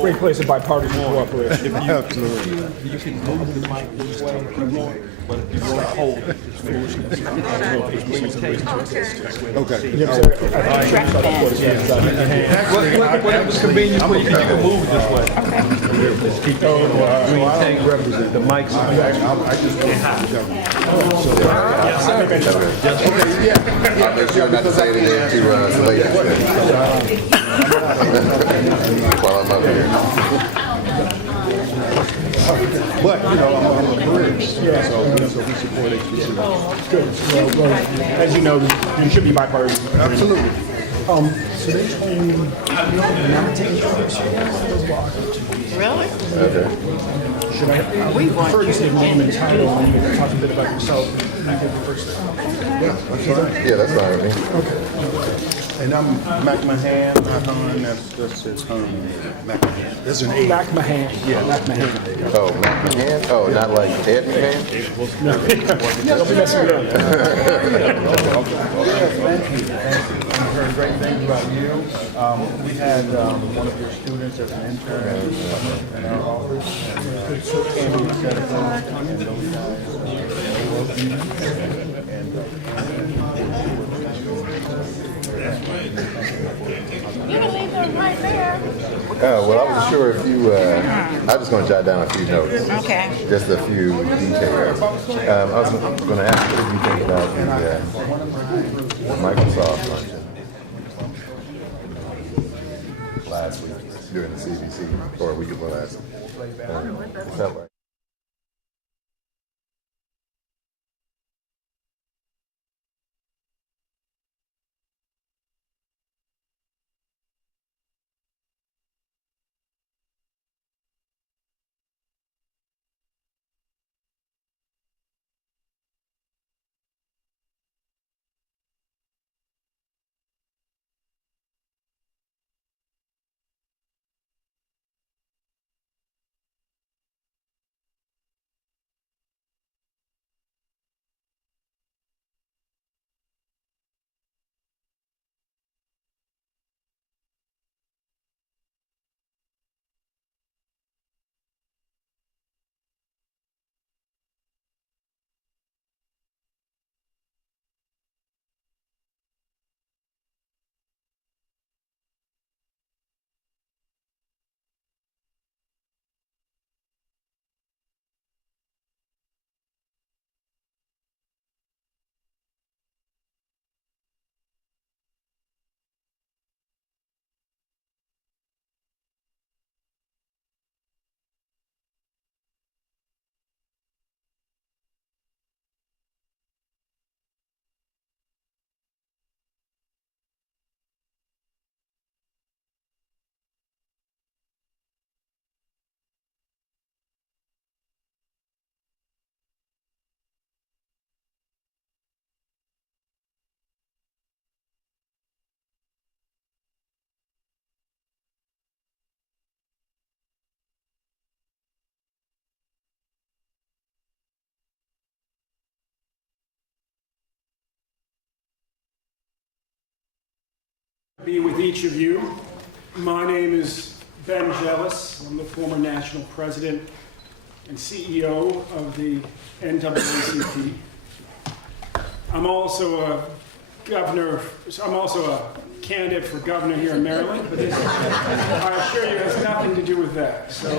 great place of bipartisan cooperation. Absolutely. You can move the mic this way if you want, but if you want to hold it, it's foolishness. Okay. Whatever's convenient for you, you can move this way. Just keep going. Represent the mics. I just want to I'll make sure not to say anything to ladies while I'm up here. But, I'm a bridge. So we support HBCUs. Good. Well, as you know, you should be bipartisan. Absolutely. So they told me not to introduce you. Really? Okay. Should I? We want First, you say name and title, and you can talk a bit about yourself. And I give the first thing. Yeah, that's fine with me. And I'm McMahon. That's his home. McMahon. There's an A. McMahon. Yeah, McMahon. Oh, McMahon? Oh, not like Ed McMahon? Don't be messing with me. Thank you. I've heard great things about you. We had one of your students as an intern in our office. You can leave them right there. Well, I wasn't sure if you, I'm just going to jot down a few notes. Okay. Just a few details. I was going to ask what you think about the Microsoft luncheon last week during the CBC, or a week before last. Felt like. Be with each of you. My name is Ben Jealous. I'm the former national president and CEO of the NAACP. I'm also a candidate for governor here in Maryland, but this, I assure you, has nothing to do with that. So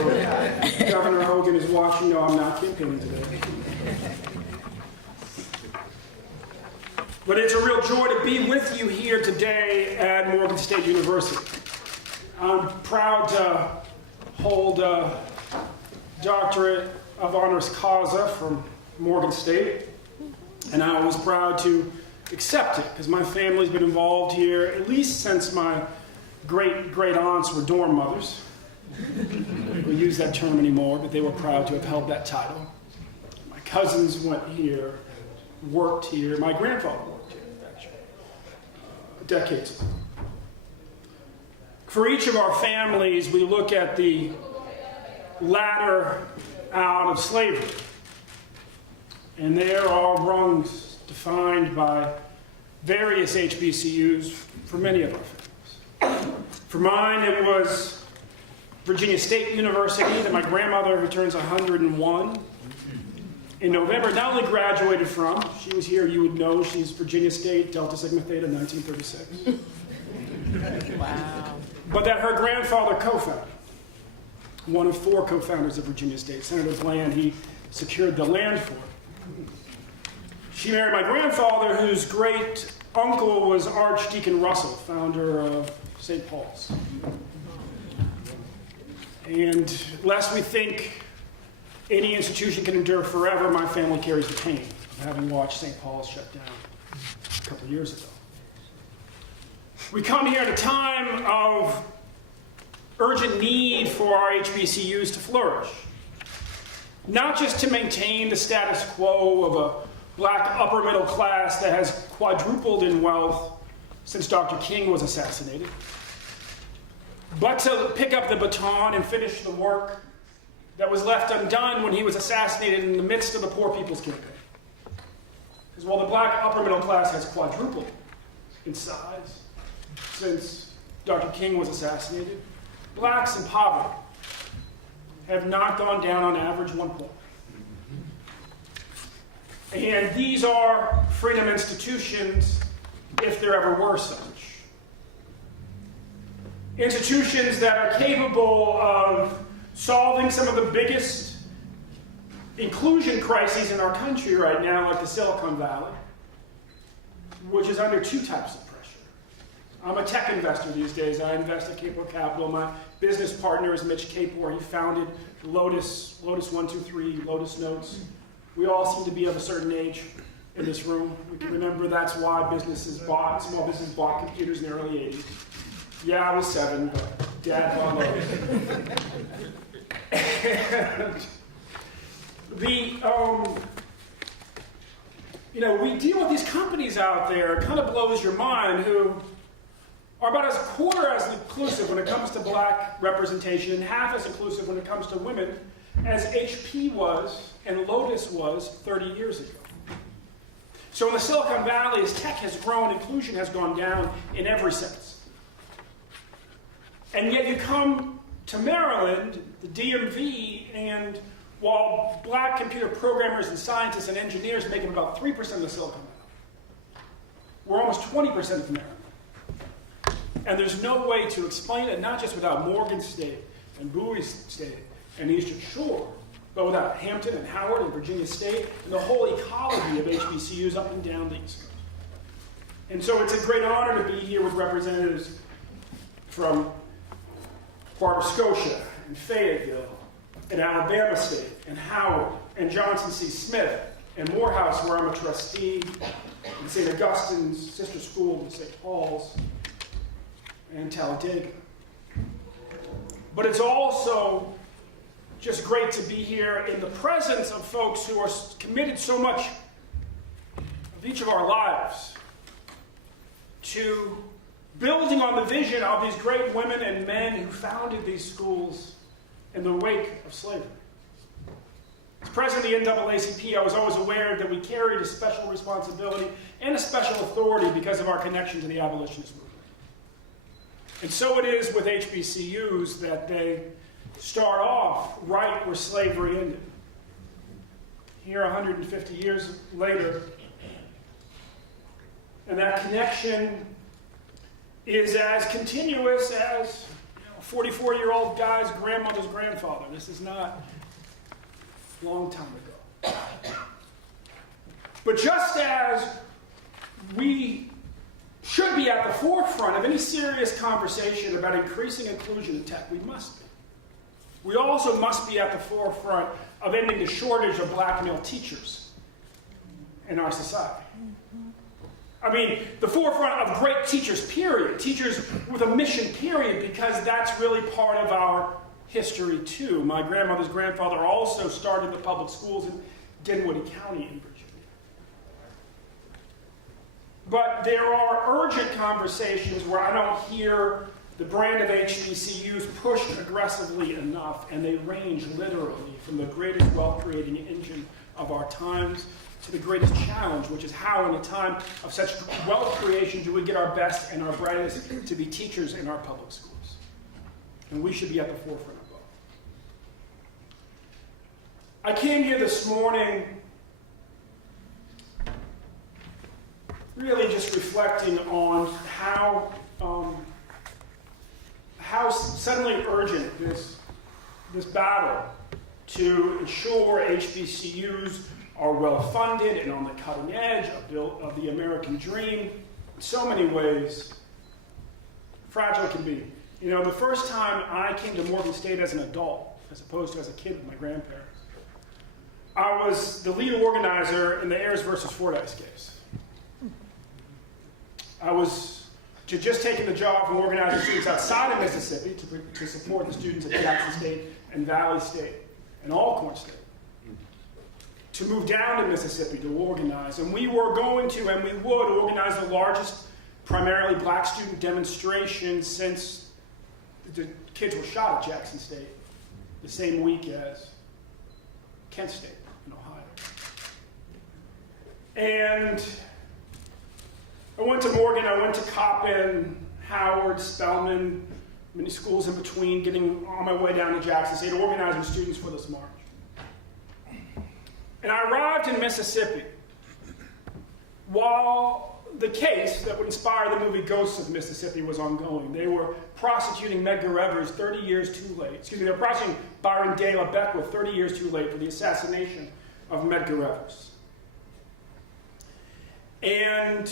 Governor Hogan is watching. No, I'm not campaigning today. But it's a real joy to be with you here today at Morgan State University. I'm proud to hold a doctorate of honoris causa from Morgan State, and I was proud to accept it because my family's been involved here at least since my great aunts were dorm mothers. We use that term anymore, but they were proud to have held that title. My cousins went here, worked here. My grandfather worked here, actually, decades ago. For each of our families, we look at the ladder out of slavery. And there are rungs defined by various HBCUs for many of our families. For mine, it was Virginia State University that my grandmother, who turns 101 in November, not only graduated from, she was here, you would know, she's Virginia State, Delta Sigma Theta, 1936. Wow. But that her grandfather co-founded, one of 4 co-founders of Virginia State, Senator Bland, he secured the land for it. She married my grandfather, whose great uncle was Archdeacon Russell, founder of St. Paul's. And lest we think any institution can endure forever, my family carries the pain of having watched St. Paul's shut down a couple of years ago. We come here at a time of urgent need for our HBCUs to flourish. Not just to maintain the status quo of a black upper middle class that has quadrupled in wealth since Dr. King was assassinated, but to pick up the baton and finish the work that was left undone when he was assassinated in the midst of the Poor People's Campaign. Because while the black upper middle class has quadrupled in size since Dr. King was assassinated, blacks in poverty have not gone down on average 1 point. And these are freedom institutions, if there ever were such. Institutions that are capable of solving some of the biggest inclusion crises in our country right now, like the Silicon Valley, which is under 2 types of pressure. I'm a tech investor these days. I invest at Capor Capital. My business partner is Mitch Capor. He founded Lotus 123, Lotus Notes. We all seem to be of a certain age in this room. We can remember that's why small businesses bought computers in the early 80s. Yeah, I was 7, but Dad bought Lotus. We deal with these companies out there, it kind of blows your mind, who are about a quarter as inclusive when it comes to black representation and half as inclusive when it comes to women as HP was and Lotus was 30 years ago. So in the Silicon Valley, as tech has grown, inclusion has gone down in every sense. And yet you come to Maryland, the DMV, and while black computer programmers and scientists and engineers make up about 3% of the Silicon Valley, we're almost 20% of Maryland. And there's no way to explain it, not just without Morgan State and Bowie State and Eastern Shore, but without Hampton and Howard and Virginia State and the whole ecology of HBCUs up and down the East Coast. And so it's a great honor to be here with representatives from Nova Scotia and Fayetteville and Alabama State and Howard and Johnson C. Smith and Morehouse, where I'm a trustee, and St. Augustine's sister school and St. Paul's, and Talladega. But it's also just great to be here in the presence of folks who are committed so much of each of our lives to building on the vision of these great women and men who founded these schools in the wake of slavery. As president of the NAACP, I was always aware that we carried a special responsibility and a special authority because of our connection to the abolitionist movement. And so it is with HBCUs that they start off right where slavery ended. Here 150 years later, and that connection is as continuous as a 44-year-old guy's grandmother's grandfather. This is not a long time ago. But just as we should be at the forefront of any serious conversation about increasing inclusion in tech, we must be. We also must be at the forefront of ending the shortage of black male teachers in our society. I mean, the forefront of great teachers, period. Teachers with a mission, period, because that's really part of our history, too. My grandmother's grandfather also started the public schools in Dinwiddie County in Virginia. But there are urgent conversations where I don't hear the brand of HBCUs pushed aggressively enough, and they range literally from the greatest wealth-creating engine of our times to the greatest challenge, which is how in a time of such wealth creation do we get our best and our brightest to be teachers in our public schools. And we should be at the forefront of both. I came here this morning really just reflecting on how suddenly urgent this battle to ensure HBCUs are well funded and on the cutting edge of the American dream. In so many ways, fragile it can be. You know, the first time I came to Morgan State as an adult, as opposed to as a kid with my grandparents, I was the lead organizer in the Ayers versus Fordyce case. I was just taking the job from organizing students outside of Mississippi to support the students at Jackson State and Valley State and Alcorn State, to move down to Mississippi to organize. And we were going to, and we would, organize the largest primarily black student demonstration since the kids were shot at Jackson State the same week as Kent State in Ohio. And I went to Morgan, I went to Coppin, Howard, Spelman, many schools in between, getting on my way down to Jackson State, organizing students for this march. And I arrived in Mississippi while the case that would inspire the movie Ghosts of Mississippi was ongoing. They were prosecuting Medgar Evers 30 years too late. Excuse me, they were prosecuting Byron De La Beckwith 30 years too late for the assassination of Medgar Evers. And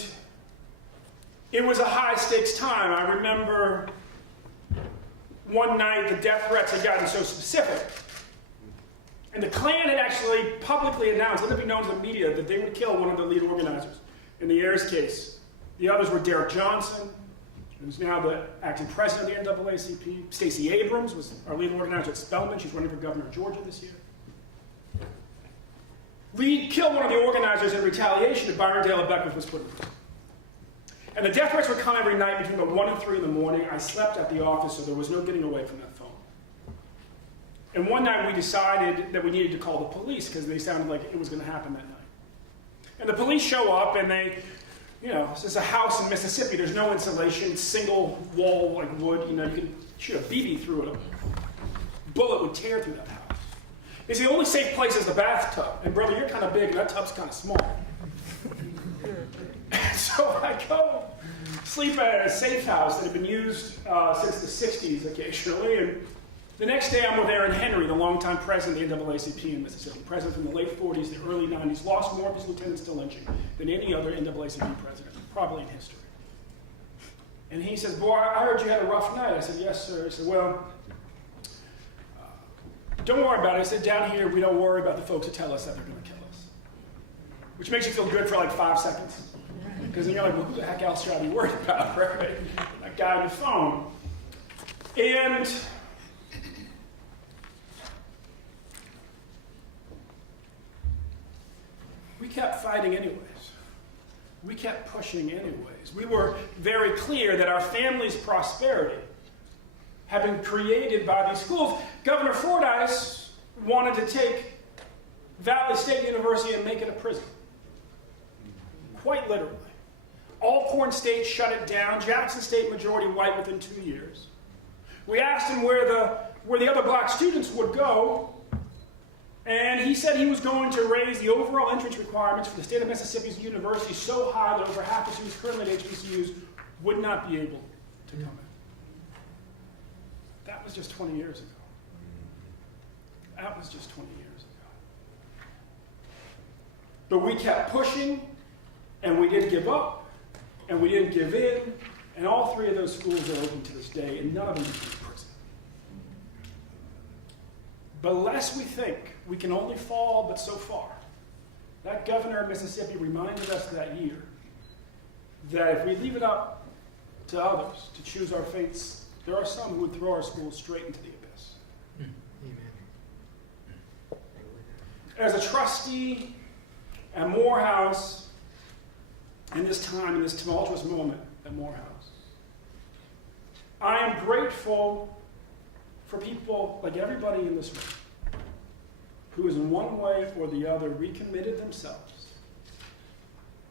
it was a high-stakes time. I remember one night the death threats had gotten so specific. And the Klan had actually publicly announced, let it be known to the media, that they would kill one of the lead organizers in the Ayers case. The others were Derek Johnson, who's now the acting president of the NAACP. Stacey Abrams was our lead organizer at Spelman. She's running for governor of Georgia this year. Lee killed one of the organizers in retaliation that Byron De La Beckwith was put in prison. And the death threats would come every night between 1 and 3 in the morning. I slept at the office, so there was no getting away from that phone. And one night we decided that we needed to call the police because they sounded like it was going to happen that night. And the police show up and they, you know, this is a house in Mississippi. There's no insulation. It's single wall like wood. You know, you can shoot a BB through it. A bullet would tear through that house. They say the only safe place is the bathtub. And brother, you're kind of big and that tub's kind of small. So I go sleep at a safe house that had been used since the 60s occasionally. And the next day I'm with Aaron Henry, the longtime president of the NAACP in Mississippi, president from the late 40s, the early 90s, lost more of his lieutenants to lynching than any other NAACP president, probably in history. And he says, boy, I heard you had a rough night. I said, yes, sir. He said, well, don't worry about it. I said, down here, we don't worry about the folks who tell us that they're going to kill us. Which makes you feel good for like 5 seconds. Because then you're like, well, who the heck else should I be worried about, right? That guy on the phone. And we kept fighting anyways. We kept pushing anyways. We were very clear that our family's prosperity had been created by these schools. Governor Fordyce wanted to take Valley State University and make it a prison. Quite literally. Alcorn State shut it down. Jackson State majority white within 2 years. We asked him where the other black students would go, and he said he was going to raise the overall entrance requirements for the state of Mississippi's university so high that over half the students currently at HBCUs would not be able to come in. That was just 20 years ago. That was just 20 years ago. But we kept pushing, and we didn't give up. And we didn't give in, and all 3 of those schools are open to this day, and none of them became prison. But lest we think we can only fall but so far, that governor of Mississippi reminded us that year that if we leave it up to others to choose our fates, there are some who would throw our schools straight into the abyss. As a trustee at Morehouse, in this time, in this tumultuous moment at Morehouse, I am grateful for people like everybody in this room who has in one way or the other recommitted themselves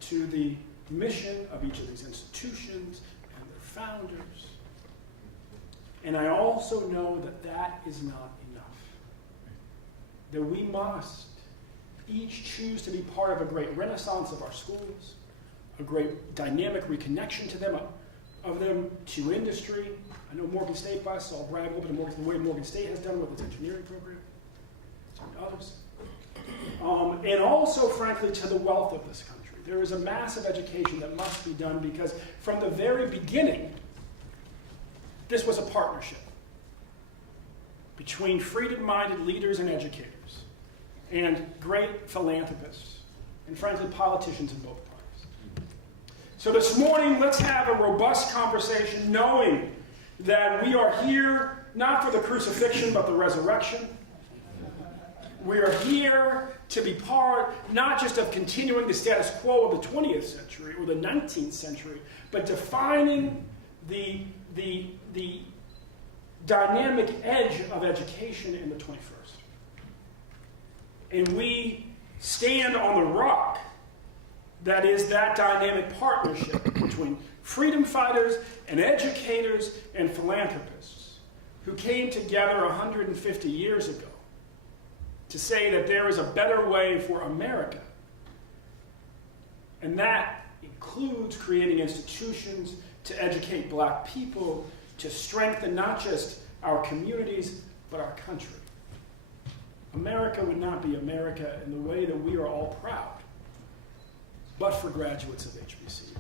to the mission of each of these institutions and their founders And I also know that that is not enough. That we must each choose to be part of a great renaissance of our schools, a great dynamic reconnection to them, of them to industry. I know Morgan State Bus, so I'll brag a little bit of the way Morgan State has done with its engineering program, and others. And also, frankly, to the wealth of this country. There is a massive education that must be done because from the very beginning, this was a partnership between freedom-minded leaders and educators and great philanthropists and, frankly, politicians in both parties. So this morning, let's have a robust conversation knowing that we are here not for the crucifixion but the resurrection. We are here to be part not just of continuing the status quo of the 20th century or the 19th century, but defining the dynamic edge of education in the 21st. And we stand on the rock that is that dynamic partnership between freedom fighters and educators and philanthropists who came together 150 years ago to say that there is a better way for America. And that includes creating institutions to educate black people, to strengthen not just our communities, but our country. America would not be America in the way that we are all proud, but for graduates of HBCUs.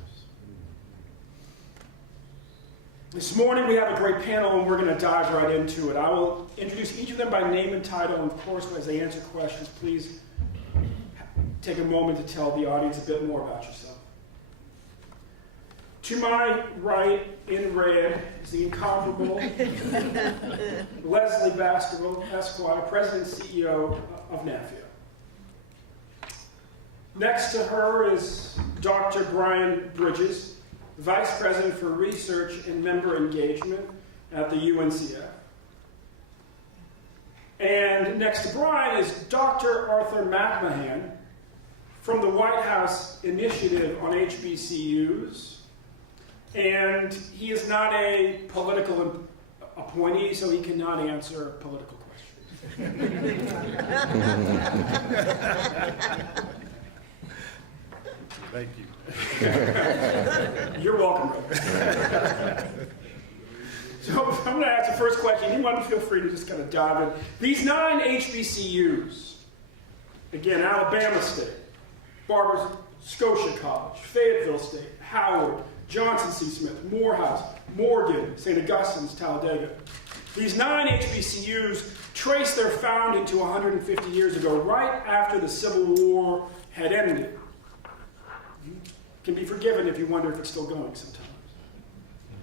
This morning we have a great panel and we're going to dive right into it. I will introduce each of them by name and title, and of course, as they answer questions, please take a moment to tell the audience a bit more about yourself. To my right, in red, is the incomparable Leslie Baskerville, Esquire, President and CEO of NAFIO. Next to her is Dr. Brian Bridges, Vice President for Research and Member Engagement at the UNCF. And next to Brian is Dr. Arthur McMahon from the White House Initiative on HBCUs. And he is not a political appointee, so he cannot answer political questions. Thank you. You're welcome, brother. So I'm going to ask the first question. Anyone feel free to just kind of dive in. These 9 HBCUs, again, Alabama State, Barbara Scotia College, Fayetteville State, Howard, Johnson C. Smith, Morehouse, Morgan, St. Augustine's, Talladega. These 9 HBCUs trace their founding to 150 years ago, right after the Civil War had ended. Can be forgiven if you wonder if it's still going sometimes.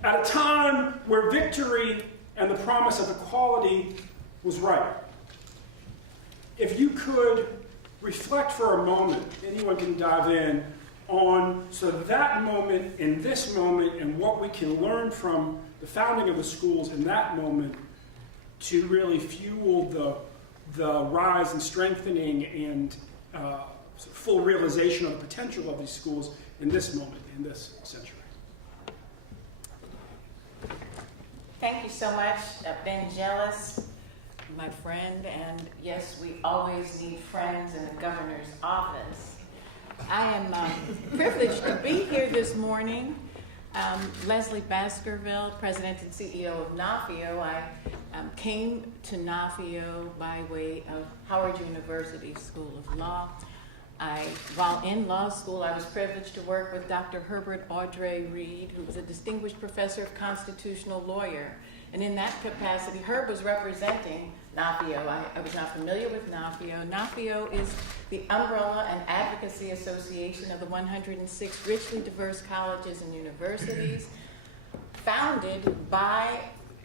At a time where victory and the promise of equality was right. If you could reflect for a moment, anyone can dive in, on so that moment and this moment and what we can learn from the founding of the schools in that moment to really fuel the rise and strengthening and full realization of the potential of these schools in this moment, in this century. Thank you so much, Ben Jealous, my friend, and yes, we always need friends in the governor's office. I am privileged to be here this morning. Leslie Baskerville, President and CEO of NAFIO. I came to NAFIO by way of Howard University School of Law. While in law school, I was privileged to work with Dr. Herbert Audrey Reed, who was a distinguished professor of constitutional lawyer. And in that capacity, Herb was representing NAFIO. I was not familiar with NAFIO. NAFIO is the umbrella and advocacy association of the 106 richly diverse colleges and universities, founded by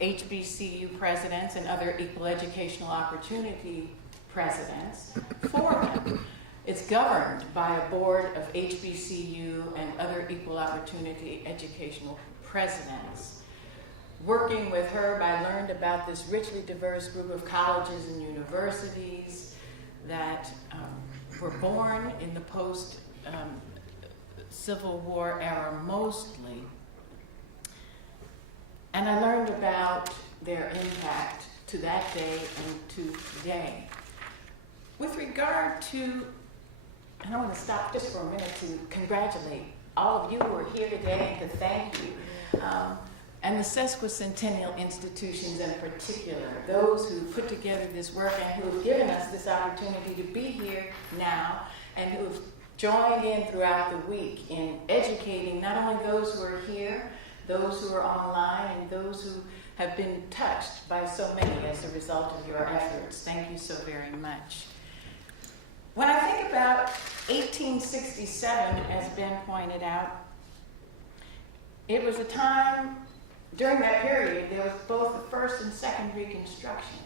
HBCU presidents and other equal educational opportunity presidents for them. It's governed by a board of HBCU and other equal opportunity educational presidents. Working with Herb, I learned about this richly diverse group of colleges and universities that were born in the post-Civil War era mostly. And I learned about their impact to that day and to today. With regard to, and I want to stop just for a minute to congratulate all of you who are here today and to thank you. And the sesquicentennial institutions in particular, those who put together this work and who have given us this opportunity to be here now and who have joined in throughout the week in educating not only those who are here, those who are online, and those who have been touched by so many as a result of your efforts. Thank you so very much. When I think about 1867, as Ben pointed out, it was a time, during that period, there was both the first and second Reconstruction.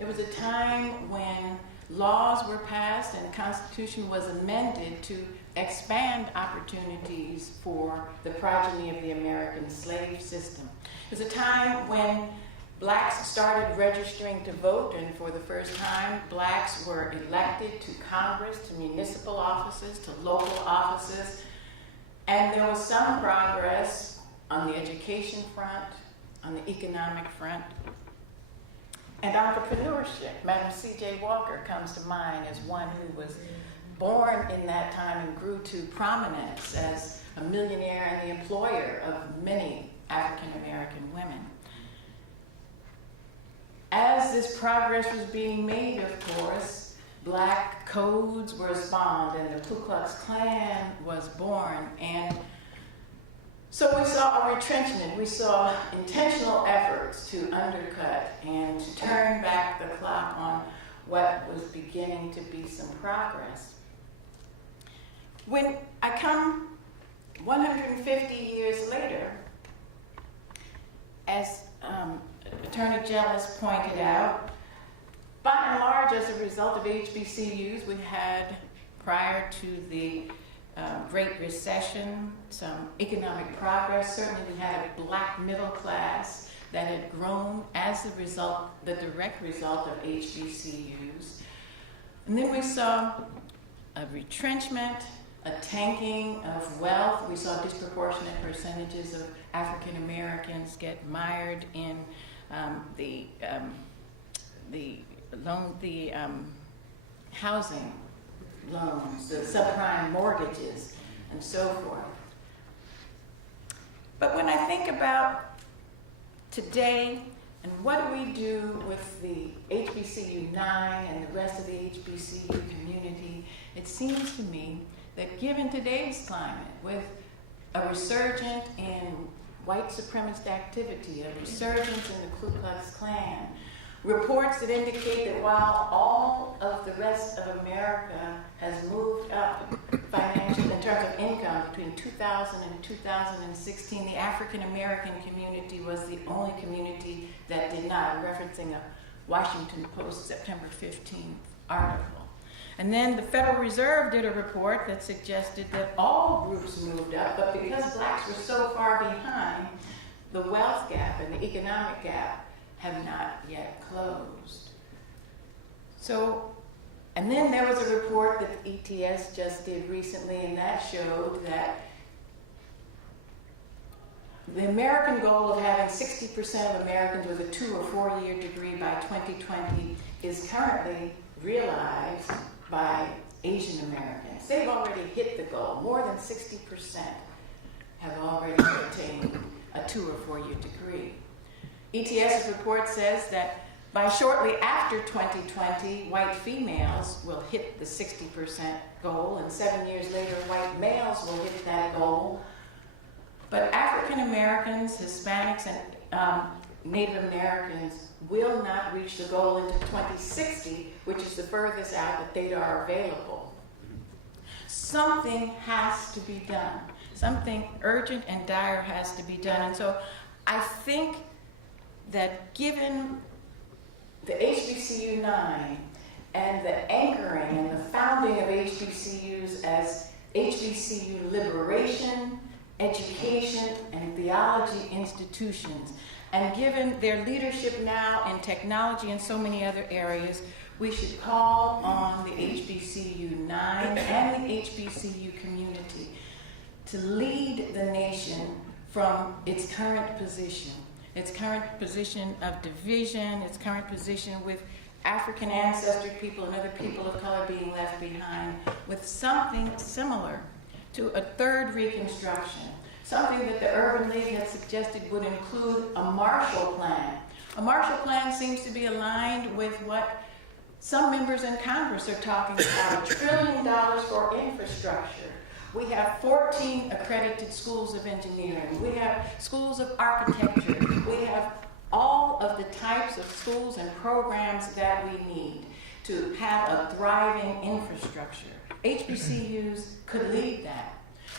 It was a time when laws were passed and the Constitution was amended to expand opportunities for the progeny of the American slave system. It was a time when blacks started registering to vote, and for the first time, blacks were elected to Congress, to municipal offices, to local offices, and there was some progress on the education front, on the economic front, and entrepreneurship. Madam C.J. Walker comes to mind as one who was born in that time and grew to prominence as a millionaire and the employer of many African American women. As this progress was being made, of course, black codes were spawned and the Ku Klux Klan was born. And so we saw a retrenchment. We saw intentional efforts to undercut and to turn back the clock on what was beginning to be some progress. When I come 150 years later, as Attorney Jealous pointed out, by and large, as a result of HBCUs, we had, prior to the Great Recession, some economic progress. Certainly we had a black middle class that had grown as the result, the direct result of HBCUs. And then we saw a retrenchment, a tanking of wealth. We saw disproportionate percentages of African Americans get mired in the housing loans, the subprime mortgages, and so forth. But when I think about today and what do we do with the HBCU 9 and the rest of the HBCU community, it seems to me that given today's climate, with a resurgence in white supremacist activity, a resurgence in the Ku Klux Klan, reports that indicate that while all of the rest of America has moved up financially in terms of income between 2000 and 2016, the African American community was the only community that did not. I'm referencing a Washington Post September 15th article. And then the Federal Reserve did a report that suggested that all groups moved up, but because blacks were so far behind, the wealth gap and the economic gap have not yet closed. So, and then there was a report that ETS just did recently, and that showed that the American goal of having 60% of Americans with a 2 or 4 year degree by 2020 is currently realized by Asian Americans. They've already hit the goal. More than 60% have already attained a 2 or 4 year degree. ETS's report says that by shortly after 2020, white females will hit the 60% goal, and 7 years later, white males will hit that goal. But African Americans, Hispanics, and Native Americans will not reach the goal into 2060, which is the furthest out that data are available. Something has to be done. Something urgent and dire has to be done. And so I think that given the HBCU 9 and the anchoring and the founding of HBCUs as HBCU liberation, education, and theology institutions, and given their leadership now in technology and so many other areas, we should call on the HBCU 9 and the HBCU community to lead the nation from its current position its current position of division, its current position with African ancestry people and other people of color being left behind, with something similar to a third Reconstruction, something that the Urban League had suggested would include a Marshall Plan. A Marshall Plan seems to be aligned with what some members in Congress are talking about, $1 trillion for infrastructure. We have 14 accredited schools of engineering. We have schools of architecture. We have all of the types of schools and programs that we need to have a thriving infrastructure. HBCUs could lead that.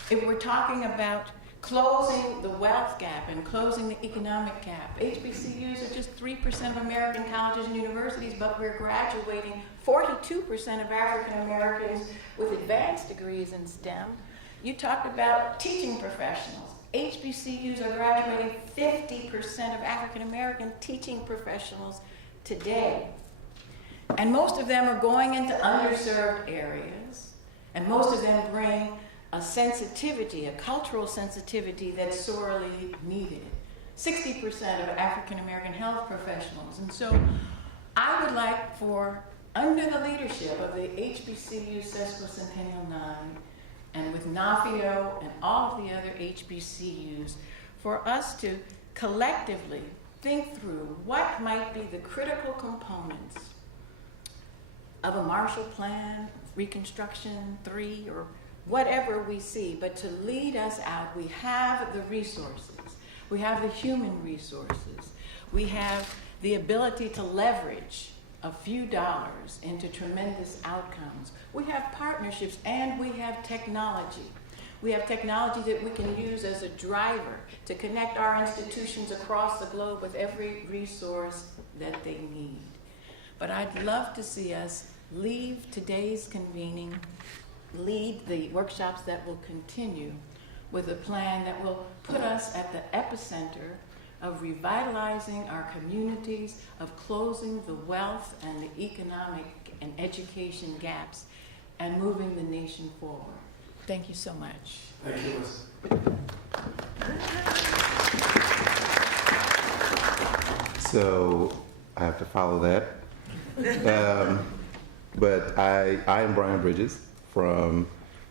If we're talking about closing the wealth gap and closing the economic gap, HBCUs are just 3% of American colleges and universities, but we're graduating 42% of African Americans with advanced degrees in STEM. You talked about teaching professionals. HBCUs are graduating 50% of African American teaching professionals today. And most of them are going into underserved areas, and most of them bring a sensitivity, a cultural sensitivity that's sorely needed. 60% of African American health professionals. And so I would like for, under the leadership of the HBCU Sesquicentennial 9, and with NAFIO and all of the other HBCUs, for us to collectively think through what might be the critical components of a Marshall Plan, Reconstruction 3, or whatever we see, but to lead us out. We have the resources. We have the human resources. We have the ability to leverage a few dollars into tremendous outcomes. We have partnerships and we have technology. We have technology that we can use as a driver to connect our institutions across the globe with every resource that they need. But I'd love to see us leave today's convening, lead the workshops that will continue with a plan that will put us at the epicenter of revitalizing our communities, of closing the wealth and the economic and education gaps, and moving the nation forward. Thank you so much. Thank you, Liz. So I have to follow that. But I am Brian Bridges from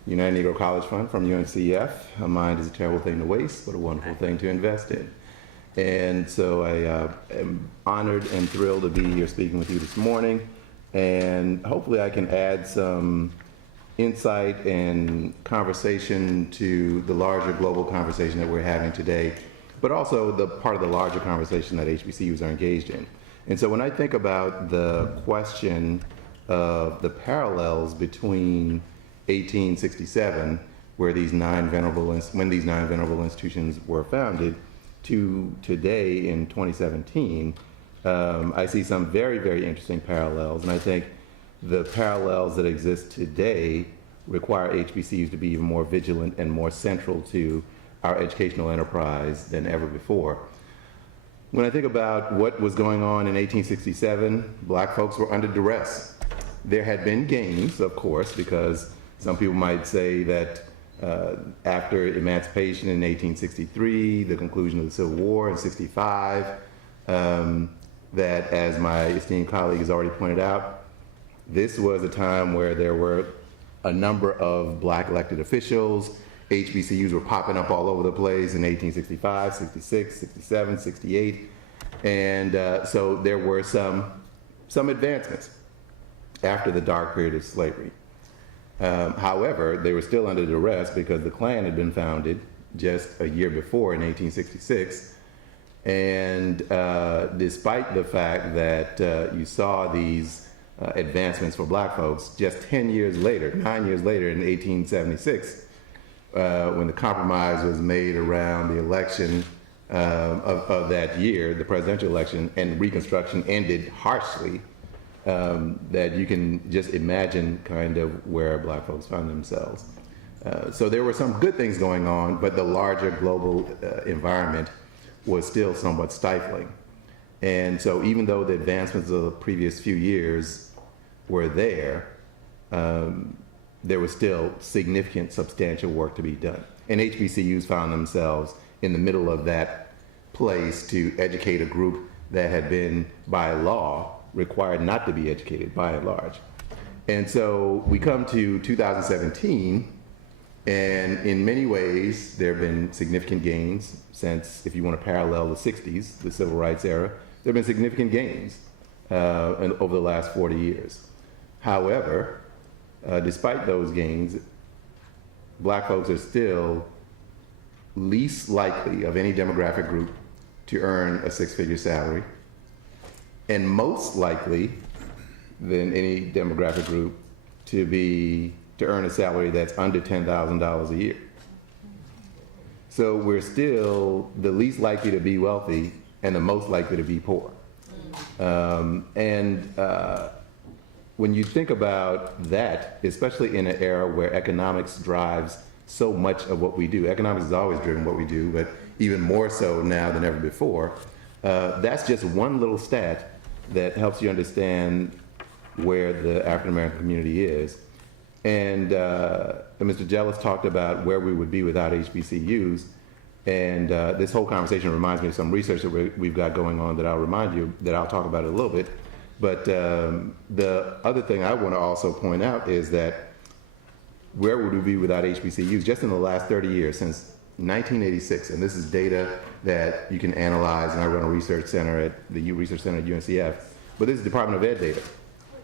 United Negro College Fund from UNCF. A mind is a terrible thing to waste, but a wonderful thing to invest in. And so I am honored and thrilled to be here speaking with you this morning. And hopefully I can add some insight and conversation to the larger global conversation that we're having today, but also the part of the larger conversation that HBCUs are engaged in. And so when I think about the question of the parallels between 1867, where these when these 9 venerable institutions were founded, to today in 2017, I see some very, very interesting parallels. And I think the parallels that exist today require HBCUs to be even more vigilant and more central to our educational enterprise than ever before. When I think about what was going on in 1867, black folks were under duress. There had been gains, of course, because some people might say that after emancipation in 1863, the conclusion of the Civil War in 65, that, as my esteemed colleague has already pointed out, this was a time where there were a number of black elected officials. HBCUs were popping up all over the place in 1865, 66, 67, 68. And so there were some advancements after the dark period of slavery. However, they were still under duress because the Klan had been founded just a year before in 1866. And despite the fact that you saw these advancements for black folks, just 9 years later, in 1876, when the compromise was made around the election of that year, the presidential election, and Reconstruction ended harshly, that you can just imagine kind of where black folks found themselves. So there were some good things going on, but the larger global environment was still somewhat stifling. And so even though the advancements of the previous few years were there, there was still significant, substantial work to be done. And HBCUs found themselves in the middle of that place to educate a group that had been, by law, required not to be educated by and large. And so we come to 2017, and in many ways, there have been significant gains since, if you want to parallel the 60s, the civil rights era, there have been significant gains over the last 40 years. However, despite those gains, black folks are still least likely of any demographic group to earn a six-figure salary, and most likely than any demographic group to earn a salary that's under $10,000 a year. So we're still the least likely to be wealthy and the most likely to be poor. When you think about that, especially in an era where economics drives so much of what we do, economics has always driven what we do, but even more so now than ever before, that's just one little stat that helps you understand where the African American community is. And Mr. Jealous talked about where we would be without HBCUs. And this whole conversation reminds me of some research that we've got going on that I'll talk about it a little bit. But the other thing I want to also point out is that where would we be without HBCUs? Just in the last 30 years, since 1986, and this is data that you can analyze, and I run a research center at the U Research Center at UNCF, but this is Department of Ed data.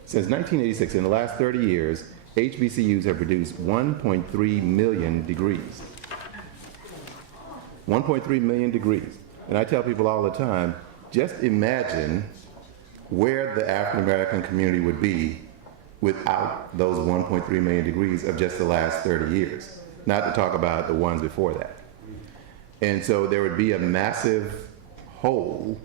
Since 1986, in the last 30 years, HBCUs have produced 1.3 million degrees. 1.3 million degrees. And I tell people all the time, just imagine where the African American community would be without those 1.3 million degrees of just the last 30 years, not to talk about the ones before that. And so there would be a massive hole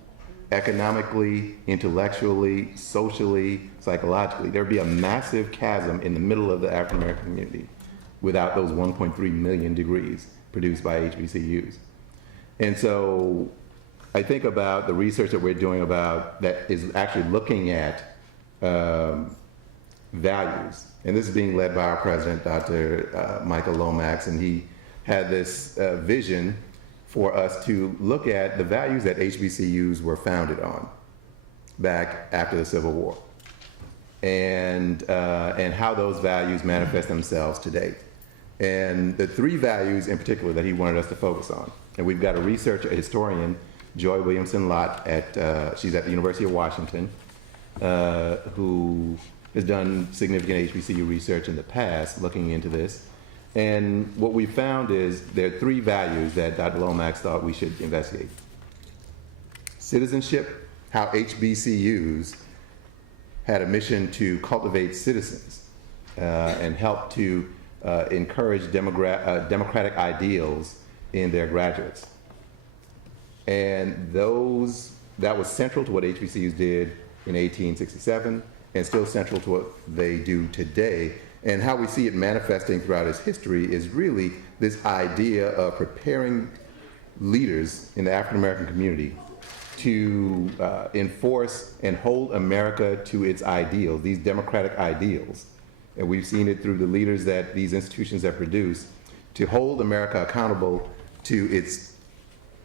economically, intellectually, socially, psychologically. There would be a massive chasm in the middle of the African American community without those 1.3 million degrees produced by HBCUs. And so I think about the research that we're doing about that is actually looking at values. And this is being led by our president, Dr. Michael Lomax, and he had this vision for us to look at the values that HBCUs were founded on back after the Civil War, and how those values manifest themselves today. And the three values in particular that he wanted us to focus on. And we've got a historian, Joy Williamson Lott, she's at the University of Washington, who has done significant HBCU research in the past looking into this. And what we found is there are three values that Dr. Lomax thought we should investigate. Citizenship, how HBCUs had a mission to cultivate citizens and help to encourage democratic ideals in their graduates. And that was central to what HBCUs did in 1867 and still central to what they do today. And how we see it manifesting throughout its history is really this idea of preparing leaders in the African American community to enforce and hold America to its ideals, these democratic ideals. And we've seen it through the leaders that these institutions have produced to hold America accountable to its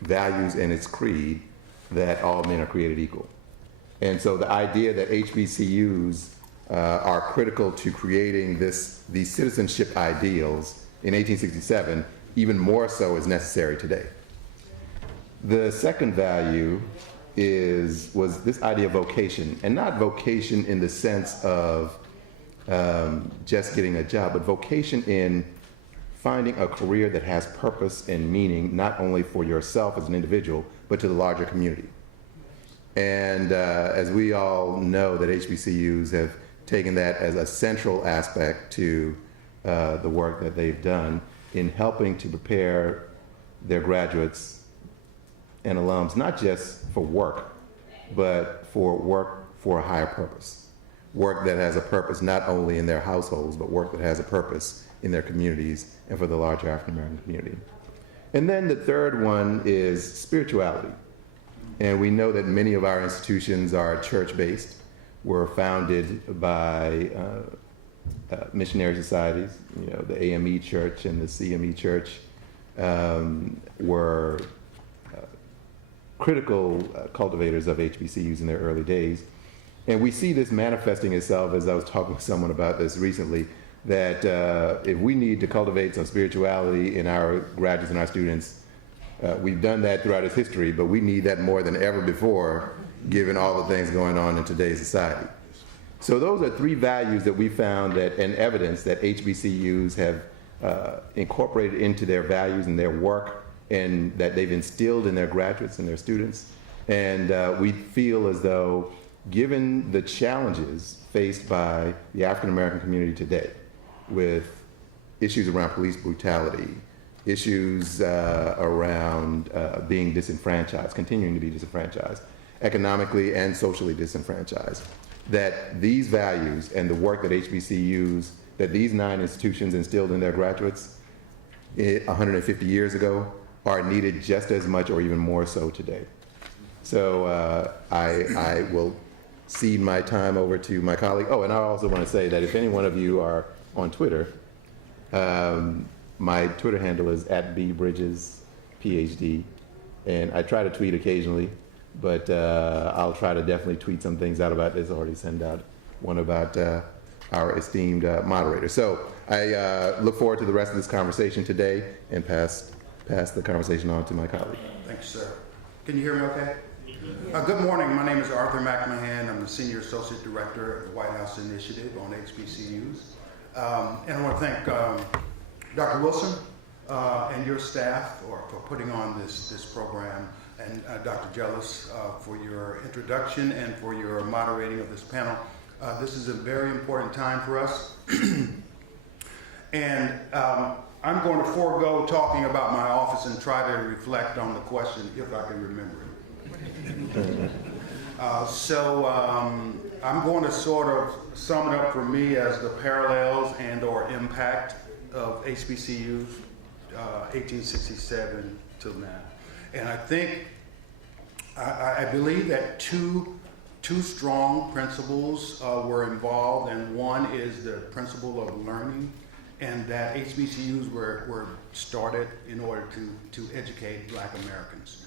values and its creed that all men are created equal. And so the idea that HBCUs are critical to creating these citizenship ideals in 1867, even more so is necessary today. The second value was this idea of vocation, and not vocation in the sense of just getting a job, but vocation in finding a career that has purpose and meaning, not only for yourself as an individual, but to the larger community. And as we all know, that HBCUs have taken that as a central aspect to the work that they've done in helping to prepare their graduates and alums, not just for work, but for work for a higher purpose. Work that has a purpose not only in their households, but work that has a purpose in their communities and for the larger African American community. And then the third one is spirituality. And we know that many of our institutions are church-based, were founded by missionary societies. You know, the AME Church and the CME Church were critical cultivators of HBCUs in their early days. And we see this manifesting itself, as I was talking to someone about this recently, that if we need to cultivate some spirituality in our graduates and our students, we've done that throughout its history, but we need that more than ever before, given all the things going on in today's society. So those are three values that we found that, and evidence that HBCUs have incorporated into their values and their work, and that they've instilled in their graduates and their students. And we feel as though, given the challenges faced by the African American community today, with issues around police brutality, issues around being disenfranchised, continuing to be disenfranchised, economically and socially disenfranchised, that these values and the work that HBCUs, that these 9 institutions instilled in their graduates 150 years ago, are needed just as much or even more so today. So I will cede my time over to my colleague. Oh, and I also want to say that if any one of you are on Twitter, my Twitter handle is @BBridgesPhD, and I try to tweet occasionally, but I'll try to definitely tweet some things out about this. I already sent out one about our esteemed moderator. So I look forward to the rest of this conversation today, and pass the conversation on to my colleague. Thank you, sir. Can you hear me okay? Good morning. My name is Arthur McMahon. I'm the Senior Associate Director of the White House Initiative on HBCUs. And I want to thank Dr. Wilson and your staff for putting on this program, and Dr. Jealous for your introduction and for your moderating of this panel. This is a very important time for us. And I'm going to forego talking about my office and try to reflect on the question if I can remember it. I'm going to sort of sum it up for me as the parallels and or impact of HBCUs 1867 till now. And I think, I believe that two strong principles were involved, and one is the principle of learning, and that HBCUs were started in order to educate Black Americans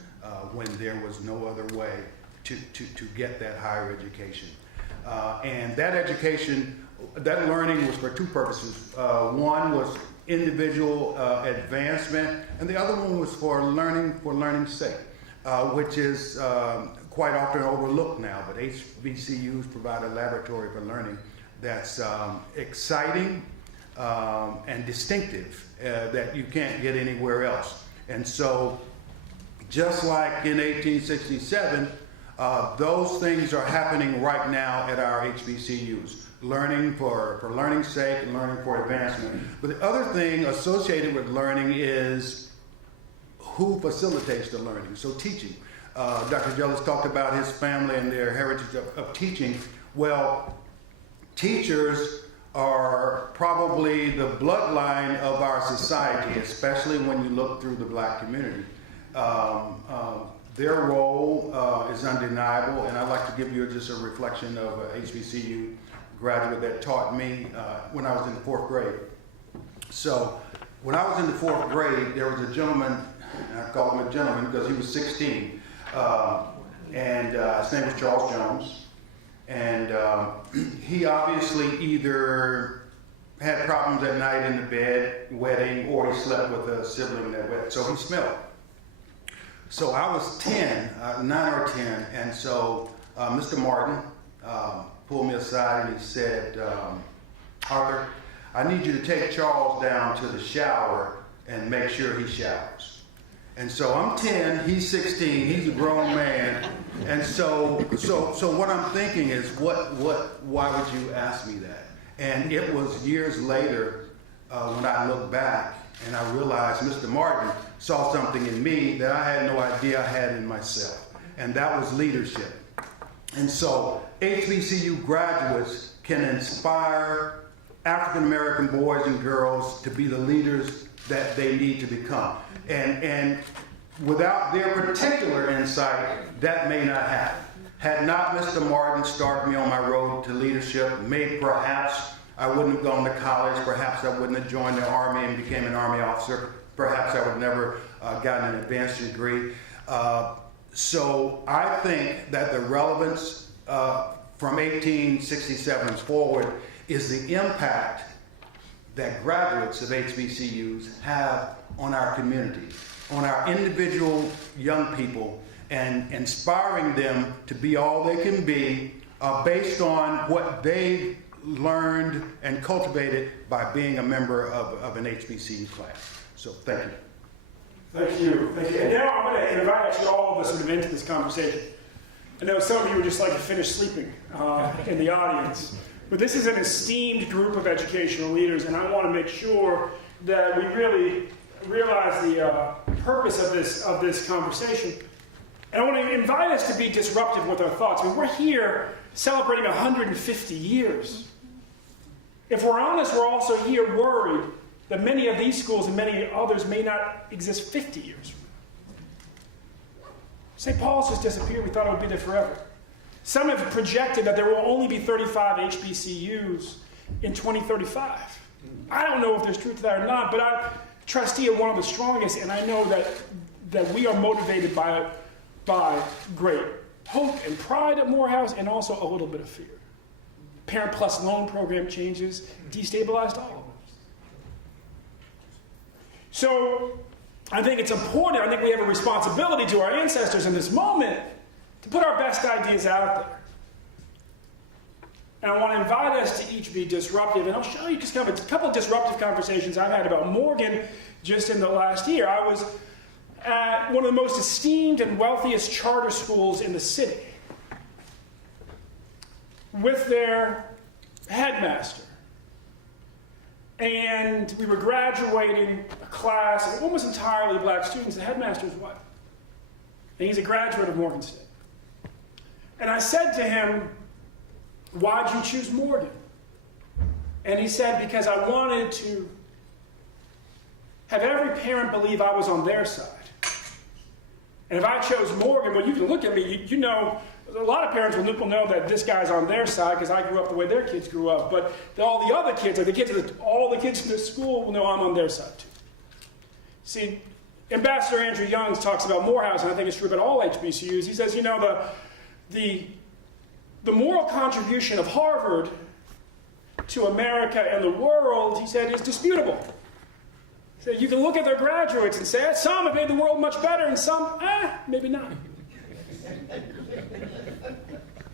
when there was no other way to get that higher education. And that education, that learning was for two purposes. One was individual advancement, and the other one was for learning's sake, which is quite often overlooked now. But HBCUs provide a laboratory for learning that's exciting and distinctive that you can't get anywhere else. And so, just like in 1867, those things are happening right now at our HBCUs. Learning for learning's sake and learning for advancement. But the other thing associated with learning is who facilitates the learning. So teaching. Dr. Jealous talked about his family and their heritage of teaching. Well, teachers are probably the bloodline of our society, especially when you look through the Black community. Their role is undeniable, and I'd like to give you just a reflection of a HBCU graduate that taught me when I was in the 4th grade. So when I was in the 4th grade, there was a gentleman, and I call him a gentleman because he was 16, and his name was Charles Jones, and he obviously either had problems at night in the bed, wetting, or he slept with a sibling that wet, so he smelled. So I was 9 or 10, and so Mr. Martin pulled me aside and he said, Arthur, I need you to take Charles down to the shower and make sure he showers. And so I'm 10, he's 16, he's a grown man, and so what I'm thinking is, why would you ask me that? And it was years later when I look back and I realized Mr. Martin saw something in me that I had no idea I had in myself, and that was leadership. And so HBCU graduates can inspire African American boys and girls to be the leaders that they need to become. And without their particular insight, that may not happen. Had not Mr. Martin started me on my road to leadership, maybe perhaps I wouldn't have gone to college, perhaps I wouldn't have joined the Army and became an Army officer, perhaps I would never gotten an advanced degree. So I think that the relevance from 1867 forward is the impact that graduates of HBCUs have on our communities, on our individual young people, and inspiring them to be all they can be based on what they learned and cultivated by being a member of an HBCU class. So thank you. Thank you. Thank you. And now I'm going to invite actually all of us sort of into this conversation. I know some of you would just like to finish sleeping in the audience, but this is an esteemed group of educational leaders, and I want to make sure that we really realize the purpose of this conversation. And I want to invite us to be disruptive with our thoughts. I mean, we're here celebrating 150 years. If we're honest, we're also here worried that many of these schools and many others may not exist 50 years from now. St. Paul's just disappeared. We thought it would be there forever. Some have projected that there will only be 35 HBCUs in 2035. I don't know if there's truth to that or not, but I'm trustee of one of the strongest, and I know that we are motivated by great hope and pride at Morehouse, and also a little bit of fear. Parent Plus loan program changes destabilized all of us. So I think it's important, I think we have a responsibility to our ancestors in this moment to put our best ideas out there. And I want to invite us to each be disruptive, and I'll show you just kind of a couple of disruptive conversations I've had about Morgan just in the last year. I was at one of the most esteemed and wealthiest charter schools in the city with their headmaster. And we were graduating a class of almost entirely black students. The headmaster's white. And he's a graduate of Morgan State. And I said to him, "Why'd you choose Morgan?" And he said, "Because I wanted to have every parent believe I was on their side. And if I chose Morgan, well, you can look at me, you know, a lot of parents will know that this guy's on their side because I grew up the way their kids grew up. But all the other kids, or all the kids in this school will know I'm on their side too." See, Ambassador Andrew Young talks about Morehouse, and I think it's true about all HBCUs. He says, you know, the moral contribution of Harvard to America and the world, he said, is disputable. He said, you can look at their graduates and say, some have made the world much better, and some, maybe not.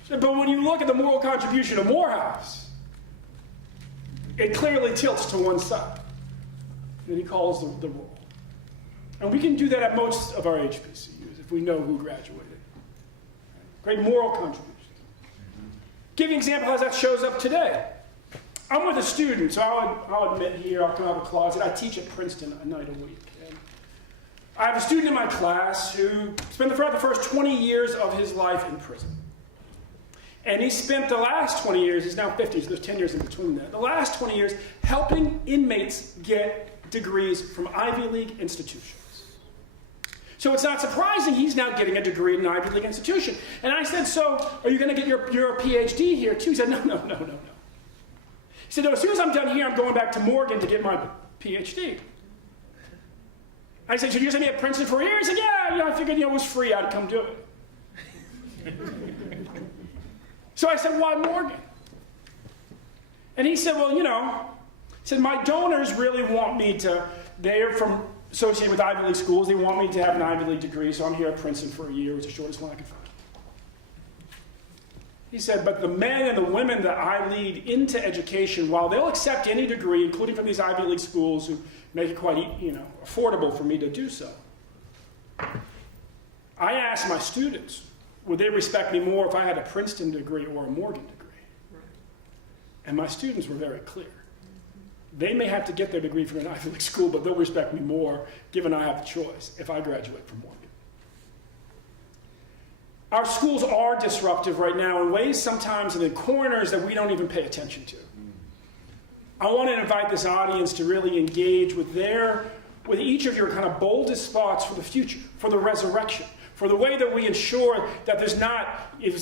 But when you look at the moral contribution of Morehouse, it clearly tilts to one side. And he calls the roll. And we can do that at most of our HBCUs if we know who graduated. Great moral contribution. Give you an example how that shows up today. I'm with a student, so I'll admit here, I'll come out of a closet. I teach at Princeton a night a week. And I have a student in my class who spent the first 20 years of his life in prison. And he spent the last 20 years, he's now 50, so there's 10 years in between that, the last 20 years helping inmates get degrees from Ivy League institutions. So it's not surprising he's now getting a degree in an Ivy League institution. And I said, so are you going to get your PhD here too? He said, no. He said, no, as soon as I'm done here, I'm going back to Morgan to get my PhD. I said, so you're going to be at Princeton for a year? He said, yeah, I figured it was free, I'd come do it. So I said, why Morgan? And he said, well, he said, my donors really want me to, they're associated with Ivy League schools, they want me to have an Ivy League degree, so I'm here at Princeton for a year. It was the shortest one I could find. He said, but the men and the women that I lead into education, while they'll accept any degree, including from these Ivy League schools who make it quite, affordable for me to do so, I asked my students, would they respect me more if I had a Princeton degree or a Morgan degree? And my students were very clear. They may have to get their degree from an Ivy League school, but they'll respect me more given I have the choice if I graduate from Morgan. Our schools are disruptive right now in ways sometimes in the corners that we don't even pay attention to. I want to invite this audience to really engage with each of your kind of boldest thoughts for the future, for the resurrection, for the way that we ensure that there's not, it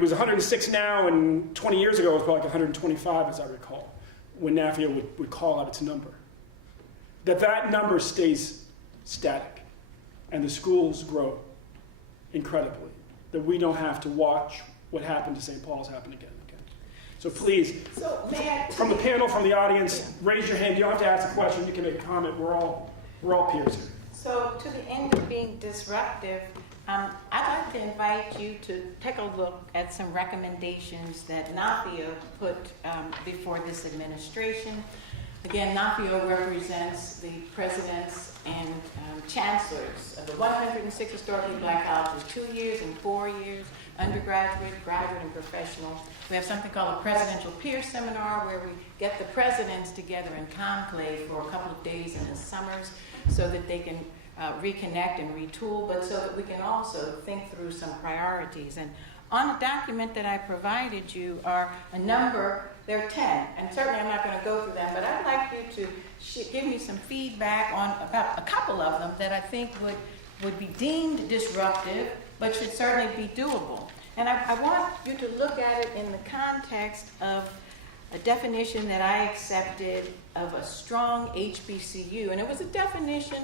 was 106 now, and 20 years ago it was probably like 125 as I recall, when NAFIA would call out its number. That number stays static and the schools grow incredibly, that we don't have to watch what happened to St. Paul's happen again and again. So please, So may I? from the panel, from the audience, raise your hand. You don't have to ask a question. You can make a comment. We're all peers here. So to the end of being disruptive, I'd like to invite you to take a look at some recommendations that NAFIO put before this administration. Again, NAFIO represents the presidents and chancellors of the 106 historically black colleges, 2 years and 4 years, undergraduate, graduate, and professional. We have something called a presidential peer seminar where we get the presidents together in conclave for a couple of days in the summers so that they can reconnect and retool, but so that we can also think through some priorities. And on the document that I provided you are a number, there are 10, and certainly I'm not going to go through them, but I'd like you to give me some feedback on about a couple of them that I think would be deemed disruptive, but should certainly be doable. And I want you to look at it in the context of a definition that I accepted of a strong HBCU. And it was a definition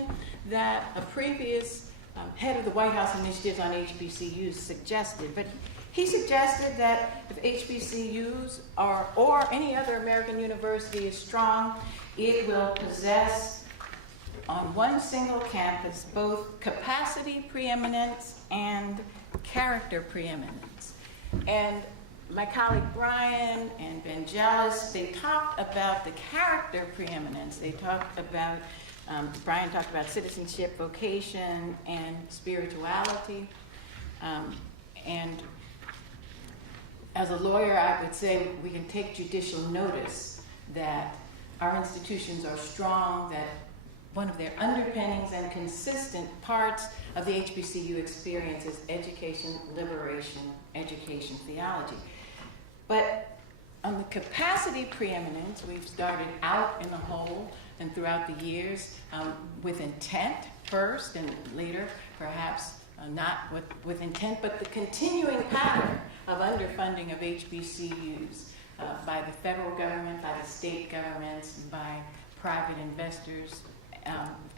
that a previous head of the White House Initiatives on HBCUs suggested. But he suggested that if HBCUs or any other American university is strong, it will possess on one single campus both capacity preeminence and character preeminence. And my colleague Brian and Ben Jealous, they talked about the character preeminence. They talked about, Brian talked about citizenship, vocation, and spirituality. And as a lawyer, I would say we can take judicial notice that our institutions are strong, that one of their underpinnings and consistent parts of the HBCU experience is education, liberation, education, theology. But on the capacity preeminence, we've started out in the whole and throughout the years with intent first and later perhaps not with intent, but the continuing pattern of underfunding of HBCUs by the federal government, by the state governments, by private investors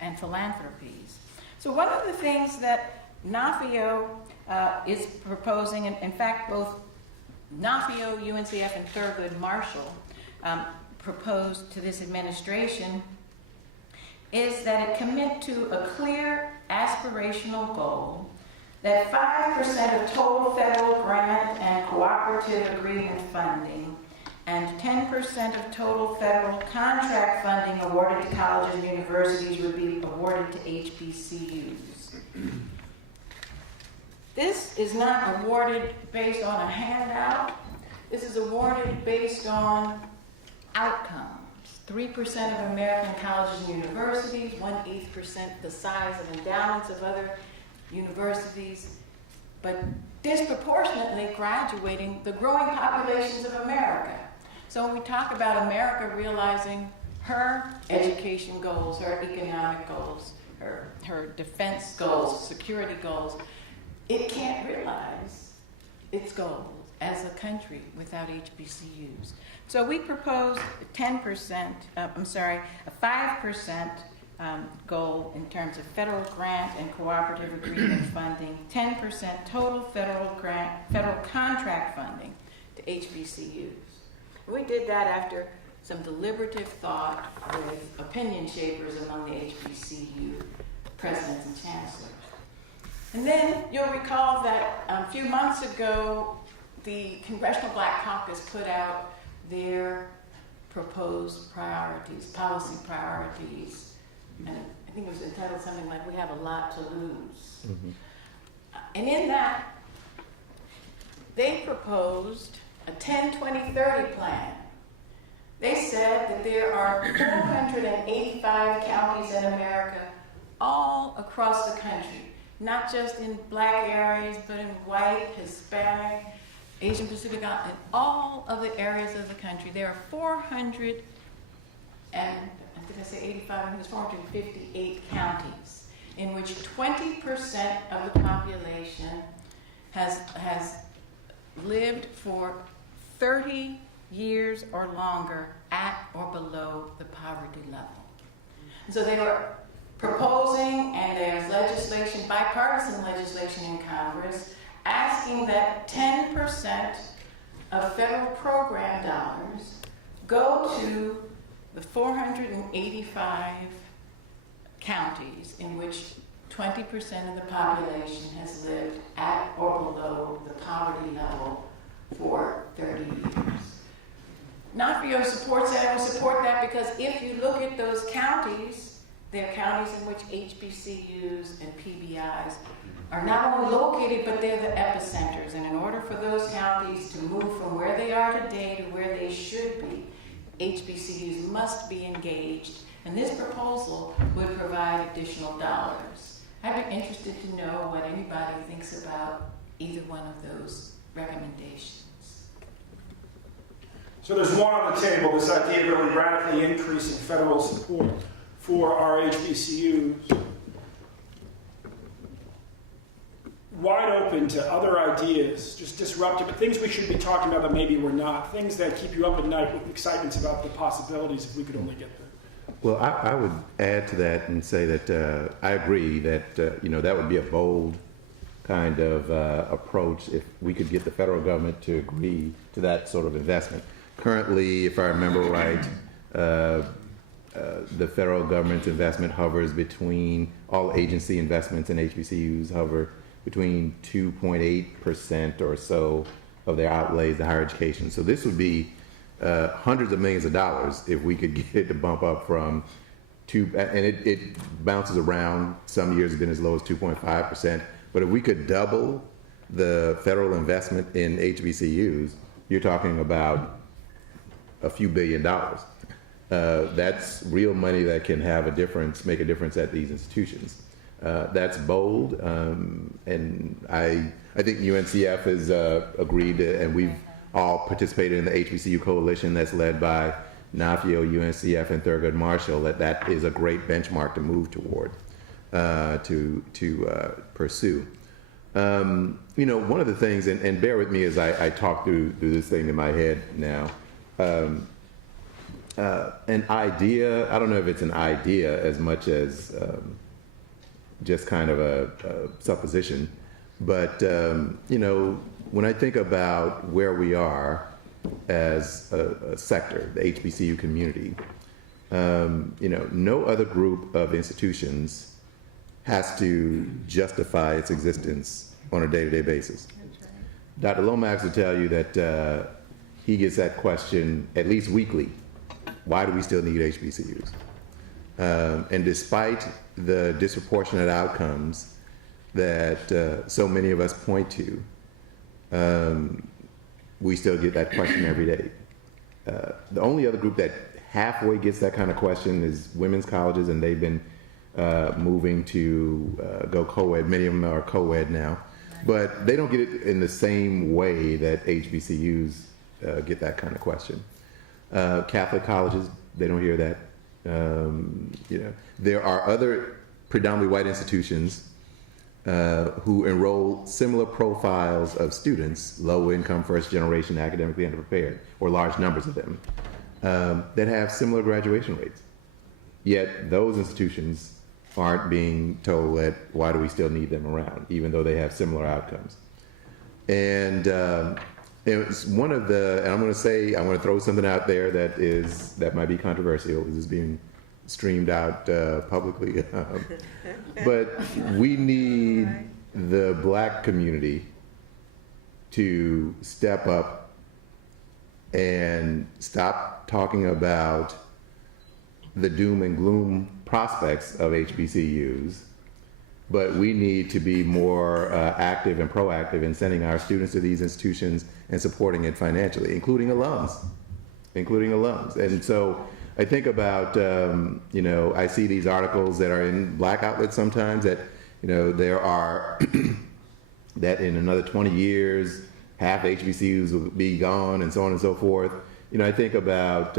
and philanthropies. So one of the things that NAFIO is proposing, and in fact both NAFIO, UNCF, and Thurgood Marshall proposed to this administration is that it commit to a clear aspirational goal that 5% of total federal grant and cooperative agreement funding and 10% of total federal contract funding awarded to colleges and universities would be awarded to HBCUs. This is not awarded based on a handout. This is awarded based on outcomes. 3% of American colleges and universities, 1/8% the size of endowments of other universities, but disproportionately graduating the growing populations of America. So when we talk about America realizing her education goals, her economic goals, her defense goals, security goals, it can't realize its goals as a country without HBCUs. So we proposed a 5% goal in terms of federal grant and cooperative agreement funding, 10% total federal contract funding to HBCUs. We did that after some deliberative thought with opinion shapers among the HBCU presidents and chancellors. And then you'll recall that a few months ago, the Congressional Black Caucus put out their proposed priorities, policy priorities, and I think it was entitled something like, "We have a lot to lose." Mm-hmm. And in that, they proposed a 10-20-30 plan. They said that there are 485 counties in America, all across the country, not just in black areas, but in white, Hispanic, Asian Pacific, in all of the areas of the country. There are 400 and, did I say 85? I think it's 458 counties in which 20% of the population has lived for 30 years or longer at or below the poverty level. And so they were proposing, and there's legislation, bipartisan legislation in Congress, asking that 10% of federal program dollars go to the 485 counties in which 20% of the population has lived at or below the poverty level for 30 years. NAFIO supports that. I will support that because if you look at those counties, they're counties in which HBCUs and PBIs are not only located, but they're the epicenters. And in order for those counties to move from where they are today to where they should be, HBCUs must be engaged. And this proposal would provide additional dollars. I'd be interested to know what anybody thinks about either one of those recommendations. So there's one on the table, this idea of really radically increasing federal support for our HBCUs. Wide open to other ideas, just disruptive, but things we should be talking about that maybe we're not, things that keep you up at night with excitements about the possibilities if we could only get there. Well, I would add to that and say that I agree that that would be a bold kind of approach if we could get the federal government to agree to that sort of investment. Currently, if I remember right, the federal government's investment hovers between, all agency investments in HBCUs hover between 2.8% or so of their outlays to higher education. So this would be hundreds of millions of dollars if we could get it to bump up from and it bounces around. Some years have been as low as 2.5%. But if we could double the federal investment in HBCUs, you're talking about a few $billion. That's real money that can have a difference, make a difference at these institutions. That's bold, and I think UNCF has agreed to, and we've all participated in the HBCU coalition that's led by NAFIO, UNCF, and Thurgood Marshall. That is a great benchmark to move toward, to pursue. One of the things, and bear with me as I talk through this thing in my head now. An idea, I don't know if it's an idea as much as just kind of a supposition, but when I think about where we are as a sector, the HBCU community, no other group of institutions has to justify its existence on a day-to-day basis. Dr. Lomax will tell you that he gets that question at least weekly. Why do we still need HBCUs? And despite the disproportionate outcomes that so many of us point to, we still get that question every day. The only other group that halfway gets that kind of question is women's colleges, and they've been moving to go co-ed. Many of them are co-ed now, but they don't get it in the same way that HBCUs get that kind of question. Catholic colleges, they don't hear that. There are other predominantly white institutions who enroll similar profiles of students, low income, first generation, academically underprepared, or large numbers of them, that have similar graduation rates. Yet those institutions aren't being told that why do we still need them around, even though they have similar outcomes. And it's one of the, and I'm going to throw something out there that might be controversial. This is being streamed out publicly. But we need the Black community to step up and stop talking about the doom and gloom prospects of HBCUs, but we need to be more active and proactive in sending our students to these institutions and supporting it financially, including alums. And so I think about, I see these articles that are in Black outlets sometimes that, there are, that in another 20 years, half HBCUs will be gone and so on and so forth. I think about,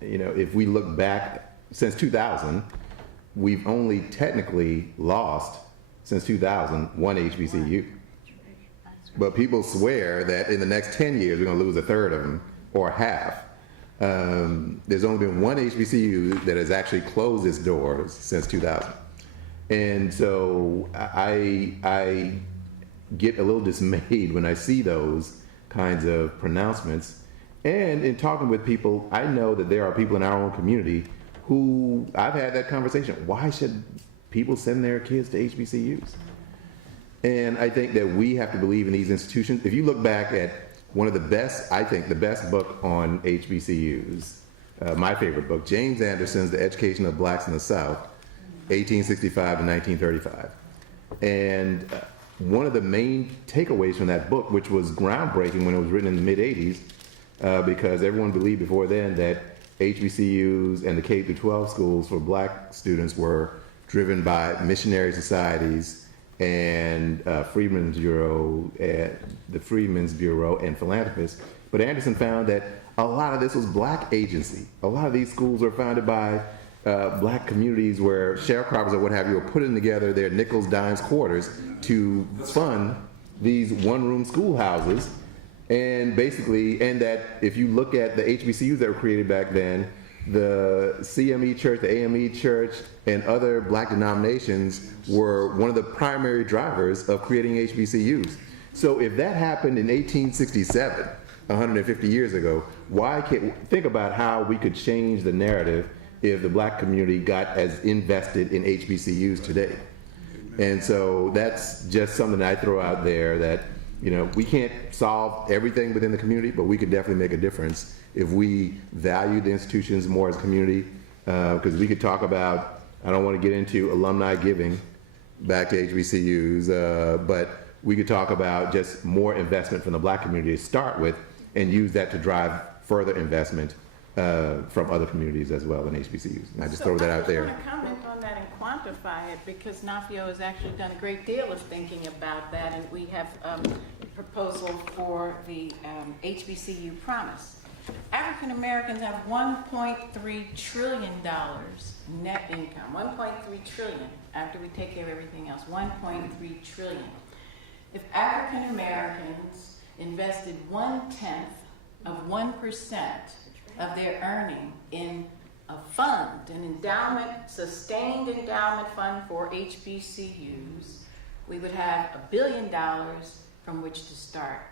if we look back since 2000, we've only technically lost, since 2000, one HBCU. But people swear that in the next 10 years, we're going to lose a third of them or half. There's only been one HBCU that has actually closed its doors since 2000. And so I get a little dismayed when I see those kinds of pronouncements. And in talking with people, I know that there are people in our own community who I've had that conversation. Why should people send their kids to HBCUs? And I think that we have to believe in these institutions. If you look back at one of the best, I think the best book on HBCUs, my favorite book, James Anderson's The Education of Blacks in the South, 1865 to 1935. And one of the main takeaways from that book, which was groundbreaking when it was written in the mid-'80s, because everyone believed before then that HBCUs and the K-12 schools for black students were driven by missionary societies and Freedmen's Bureau, the Freedmen's Bureau and philanthropists. But Anderson found that a lot of this was black agency. A lot of these schools were founded by black communities where sharecroppers or what have you were putting together their nickels, dimes, quarters to fund these one-room schoolhouses. And basically, and that if you look at the HBCUs that were created back then, the CME Church, the AME Church, and other black denominations were one of the primary drivers of creating HBCUs. So if that happened in 1867, 150 years ago, why can't think about how we could change the narrative if the black community got as invested in HBCUs today? And so that's just something that I throw out there that, you know, we can't solve everything within the community, but we could definitely make a difference if we value the institutions more as a community. Because we could talk about, I don't want to get into alumni giving back to HBCUs, but we could talk about just more investment from the black community to start with and use that to drive further investment from other communities as well in HBCUs. And I just throw that out there. I want to comment on that and quantify it because NAFIO has actually done a great deal of thinking about that, and we have a proposal for the HBCU promise. African Americans have $1.3 trillion net income, 1.3 trillion after we take care of everything else, 1.3 trillion. If African Americans invested 1/10 of 1% of their earning in a fund, an endowment, sustained endowment fund for HBCUs, we would have $1 billion from which to start.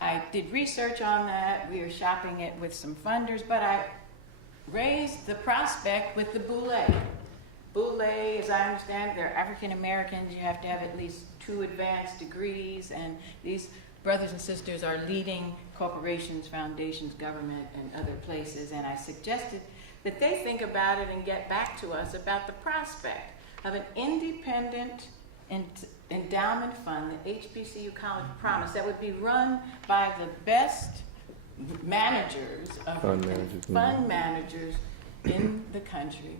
I did research on that. We are shopping it with some funders, but I raised the prospect with the Boulay. Boulay, as I understand it, they're African Americans. You have to have at least 2 advanced degrees, and these brothers and sisters are leading corporations, foundations, government, and other places. And I suggested that they think about it and get back to us about the prospect of an independent endowment fund, the HBCU College Promise, that would be run by the best managers of fund managers in the country.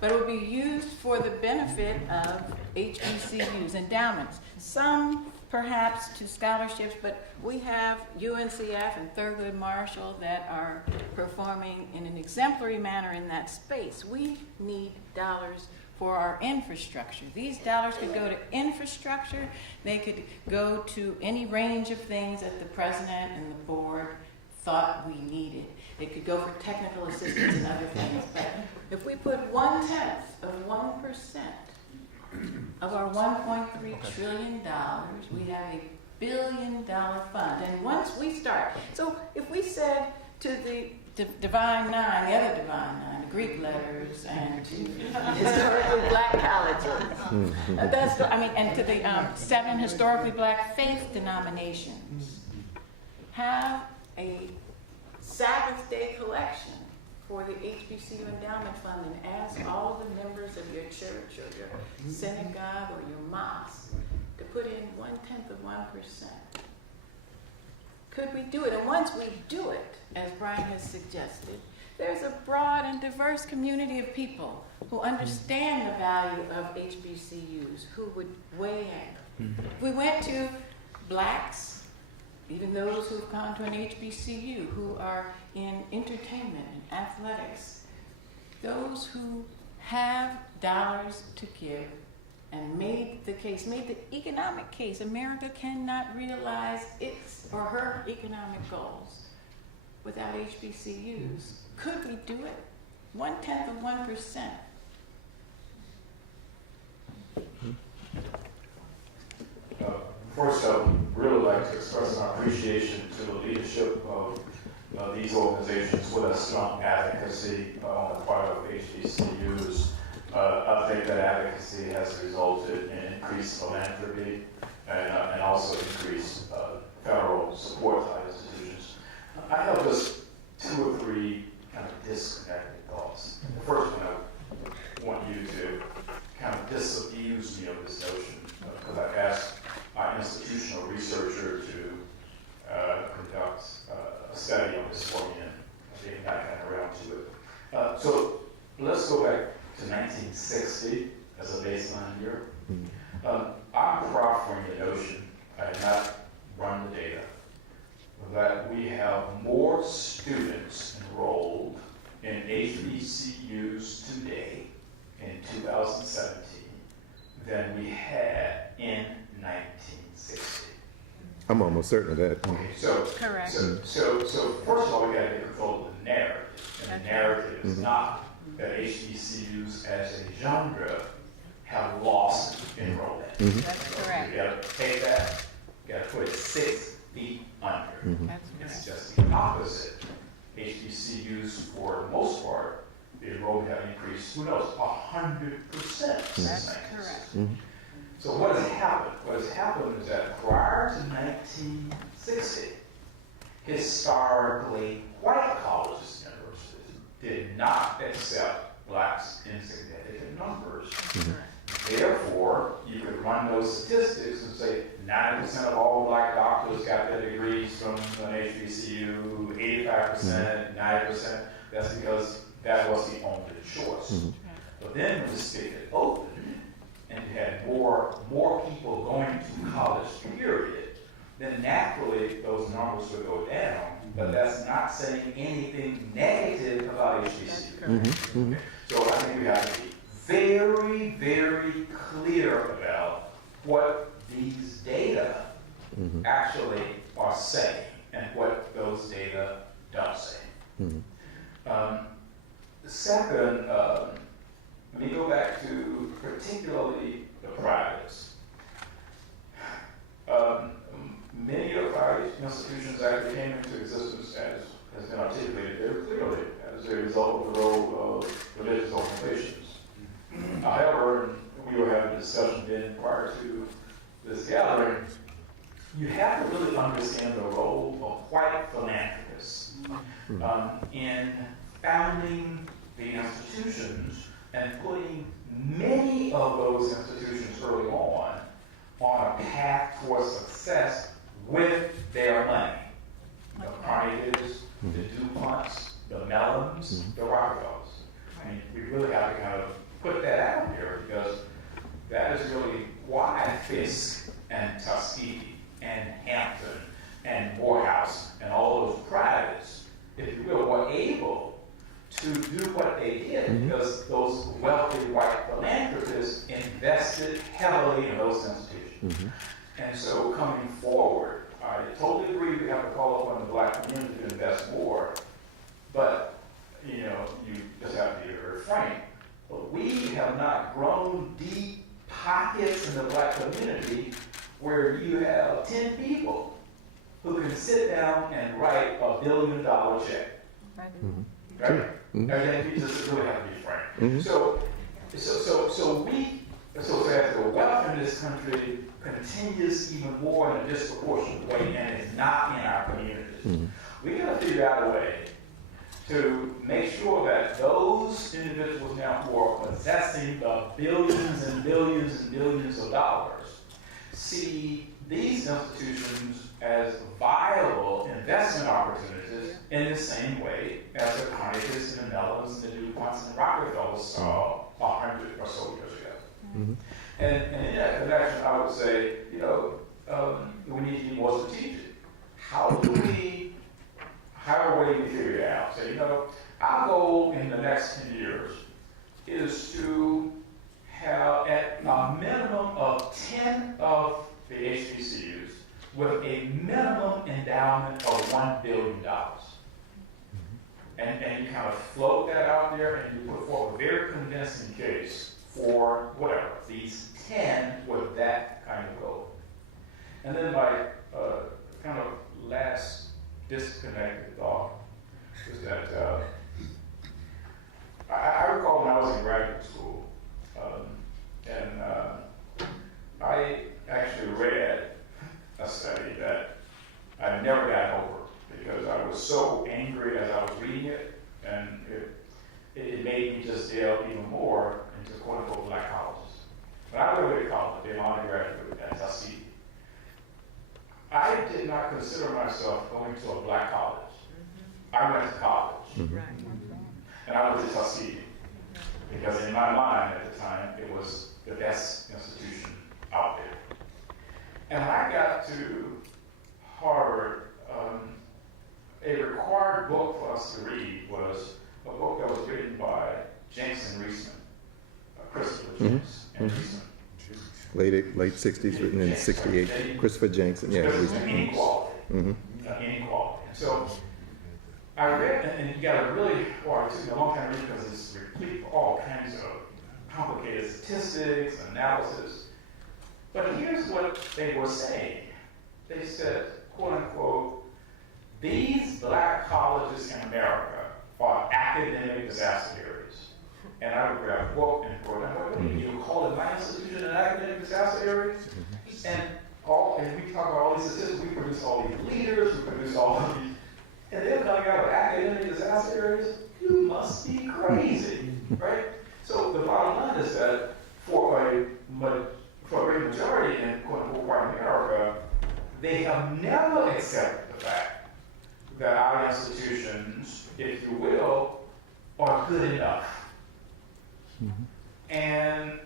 But it would be used for the benefit of HBCUs, endowments. Some perhaps to scholarships, but we have UNCF and Thurgood Marshall that are performing in an exemplary manner in that space. We need dollars for our infrastructure. These dollars could go to infrastructure. They could go to any range of things that the president and the board thought we needed. It could go for technical assistance and other things. But if we put 1/10 of 1% of our $1.3 trillion, we have $1 billion fund. And once we start, so if we said to the Divine Nine, the other Divine Nine, the Greek letters, and to historically black colleges, and to the 7 historically black faith denominations, have a Sabbath day collection for the HBCU Endowment Fund and ask all the members of your church or your synagogue or your mosque to put in 1/10 of 1%. Could we do it? And once we do it, as Brian has suggested, there's a broad and diverse community of people who understand the value of HBCUs, who would weigh in. If we went to blacks, even those who've gone to an HBCU, who are in entertainment and athletics, those who have dollars to give and made the economic case, America cannot realize its or her economic goals without HBCUs. Could we do it? 1/10 of 1%. First, I would really like to express my appreciation to the leadership of these organizations with a strong advocacy on the part of HBCUs. I think that advocacy has resulted in increased philanthropy and also increased federal support to institutions. I have just 2 or 3 kind of disconnected thoughts. The first one, I want you to kind of disabuse me of this notion, because I asked our institutional researcher to conduct a study on this for me, and I think I got around to it. So let's go back to 1960 as a baseline year. I'm proffering the notion, I have not run the data, that we have more students enrolled in HBCUs today in 2017 than we had in 1960. I'm almost certain of that. Okay, so Correct. So first of all, we got to get control of the narrative, and the narrative is not that HBCUs as a genre have lost enrollment. That's correct. You got to take that, you got to put it 6 feet under. That's It's correct. just the opposite. HBCUs, for the most part, the enrollment have increased, who knows, 100% since That's 1960. correct. So what has happened? What has happened is that prior to 1960, historically white colleges and universities did not accept blacks in significant numbers. Therefore, you could run those statistics and say 90% of all black doctors got their degrees from an HBCU, 85%, 90%. That's because that was the only choice. But then when the spigot opened, and you had more people going to college, period, then naturally those numbers would go down. But that's not saying anything negative about HBCU. So I think we have to be very, very clear about what these data actually are saying and what those data don't say. Second, let me go back to particularly the privates. Many of our institutions actually came into existence, as has been articulated very clearly, as a result of the role of religious organizations. However, we were having a discussion then prior to this gathering, you have to really understand the role of white philanthropists in founding the institutions and putting many of those institutions early on a path towards success with their money. The Carnegies, the DuPonts, the Mellons, the Rockefellers. I mean, we really have to kind of put that out here, because that is really why Fisk and Tuskegee and Hampton and Morehouse and all those privates, if you will, were able to do what they did, because those wealthy white philanthropists invested heavily in those institutions. And so coming forward, I totally agree we have to call upon the black community to invest more, but you just have to be very frank. But we have not grown deep pockets in the black community where you have 10 people who can sit down and write $1 billion check. Right? And then we just really have to be frank. So as the wealth in this country continues even more in a disproportionate way, and is not in our communities, we got to figure out a way to make sure that those individuals now who are possessing the billions and billions and billions of dollars see these institutions as viable investment opportunities in the same way as the Carnegies and the Mellons and the DuPonts and Rockefellers saw 100 or so years ago. And in that connection, I would say, we need to be more strategic. How do we figure it out? So, our goal in the next 10 years is to have at a minimum of 10 of the HBCUs with a minimum endowment of $1 billion. and you kind of float that out there and you put forward a very convincing case for whatever, these 10 with that kind of goal. And then my kind of last disconnected thought is that I recall when I was in graduate school, and I actually read a study that I never got over because I was so angry as I was reading it, and it made me just delve even more into quote-unquote black colleges. When I graduated college, I did my undergraduate at Tuskegee. I did not consider myself going to a black college. I went to college, and I went to Tuskegee because in my mind at the time it was the best institution out there. And when I got to Harvard, a required book for us to read was a book that was written by Jenks and Reisman, Christopher Jenks and Reisman. Late 60s, written in 68. Christopher Jenks, yeah. Inequality. Inequality. And so I read, and you got to really, well, it took me a long time to read because it's replete with all kinds of complicated statistics, analysis. But here's what they were saying. They said, quote unquote, these black colleges in America are academic disaster areas. And I would grab a book and go down, what do you call it, my institution an academic disaster area? And we talk about all these statistics, we produce all these leaders, we produce all of these, and they're coming out of academic disaster areas. You must be crazy, right? So the bottom line is that for a great majority in quote-unquote white America, they have never accepted the fact that our institutions, if you will, are good enough. And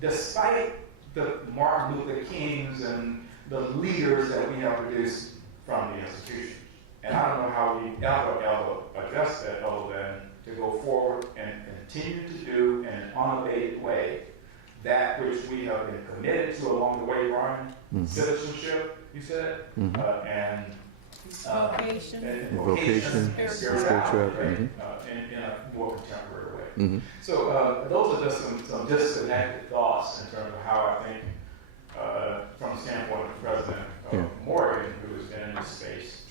despite the Martin Luther Kings and the leaders that we have produced from the institutions, and I don't know how we ever address that other than to go forward and continue to do in an unabated way that which we have been committed to along the way, Brian, citizenship, you said, and Vocation. Vocation, spirituality, right? In a more contemporary way. So those are just some disconnected thoughts in terms of how I think, from the standpoint of President Morgan, who has been in this space,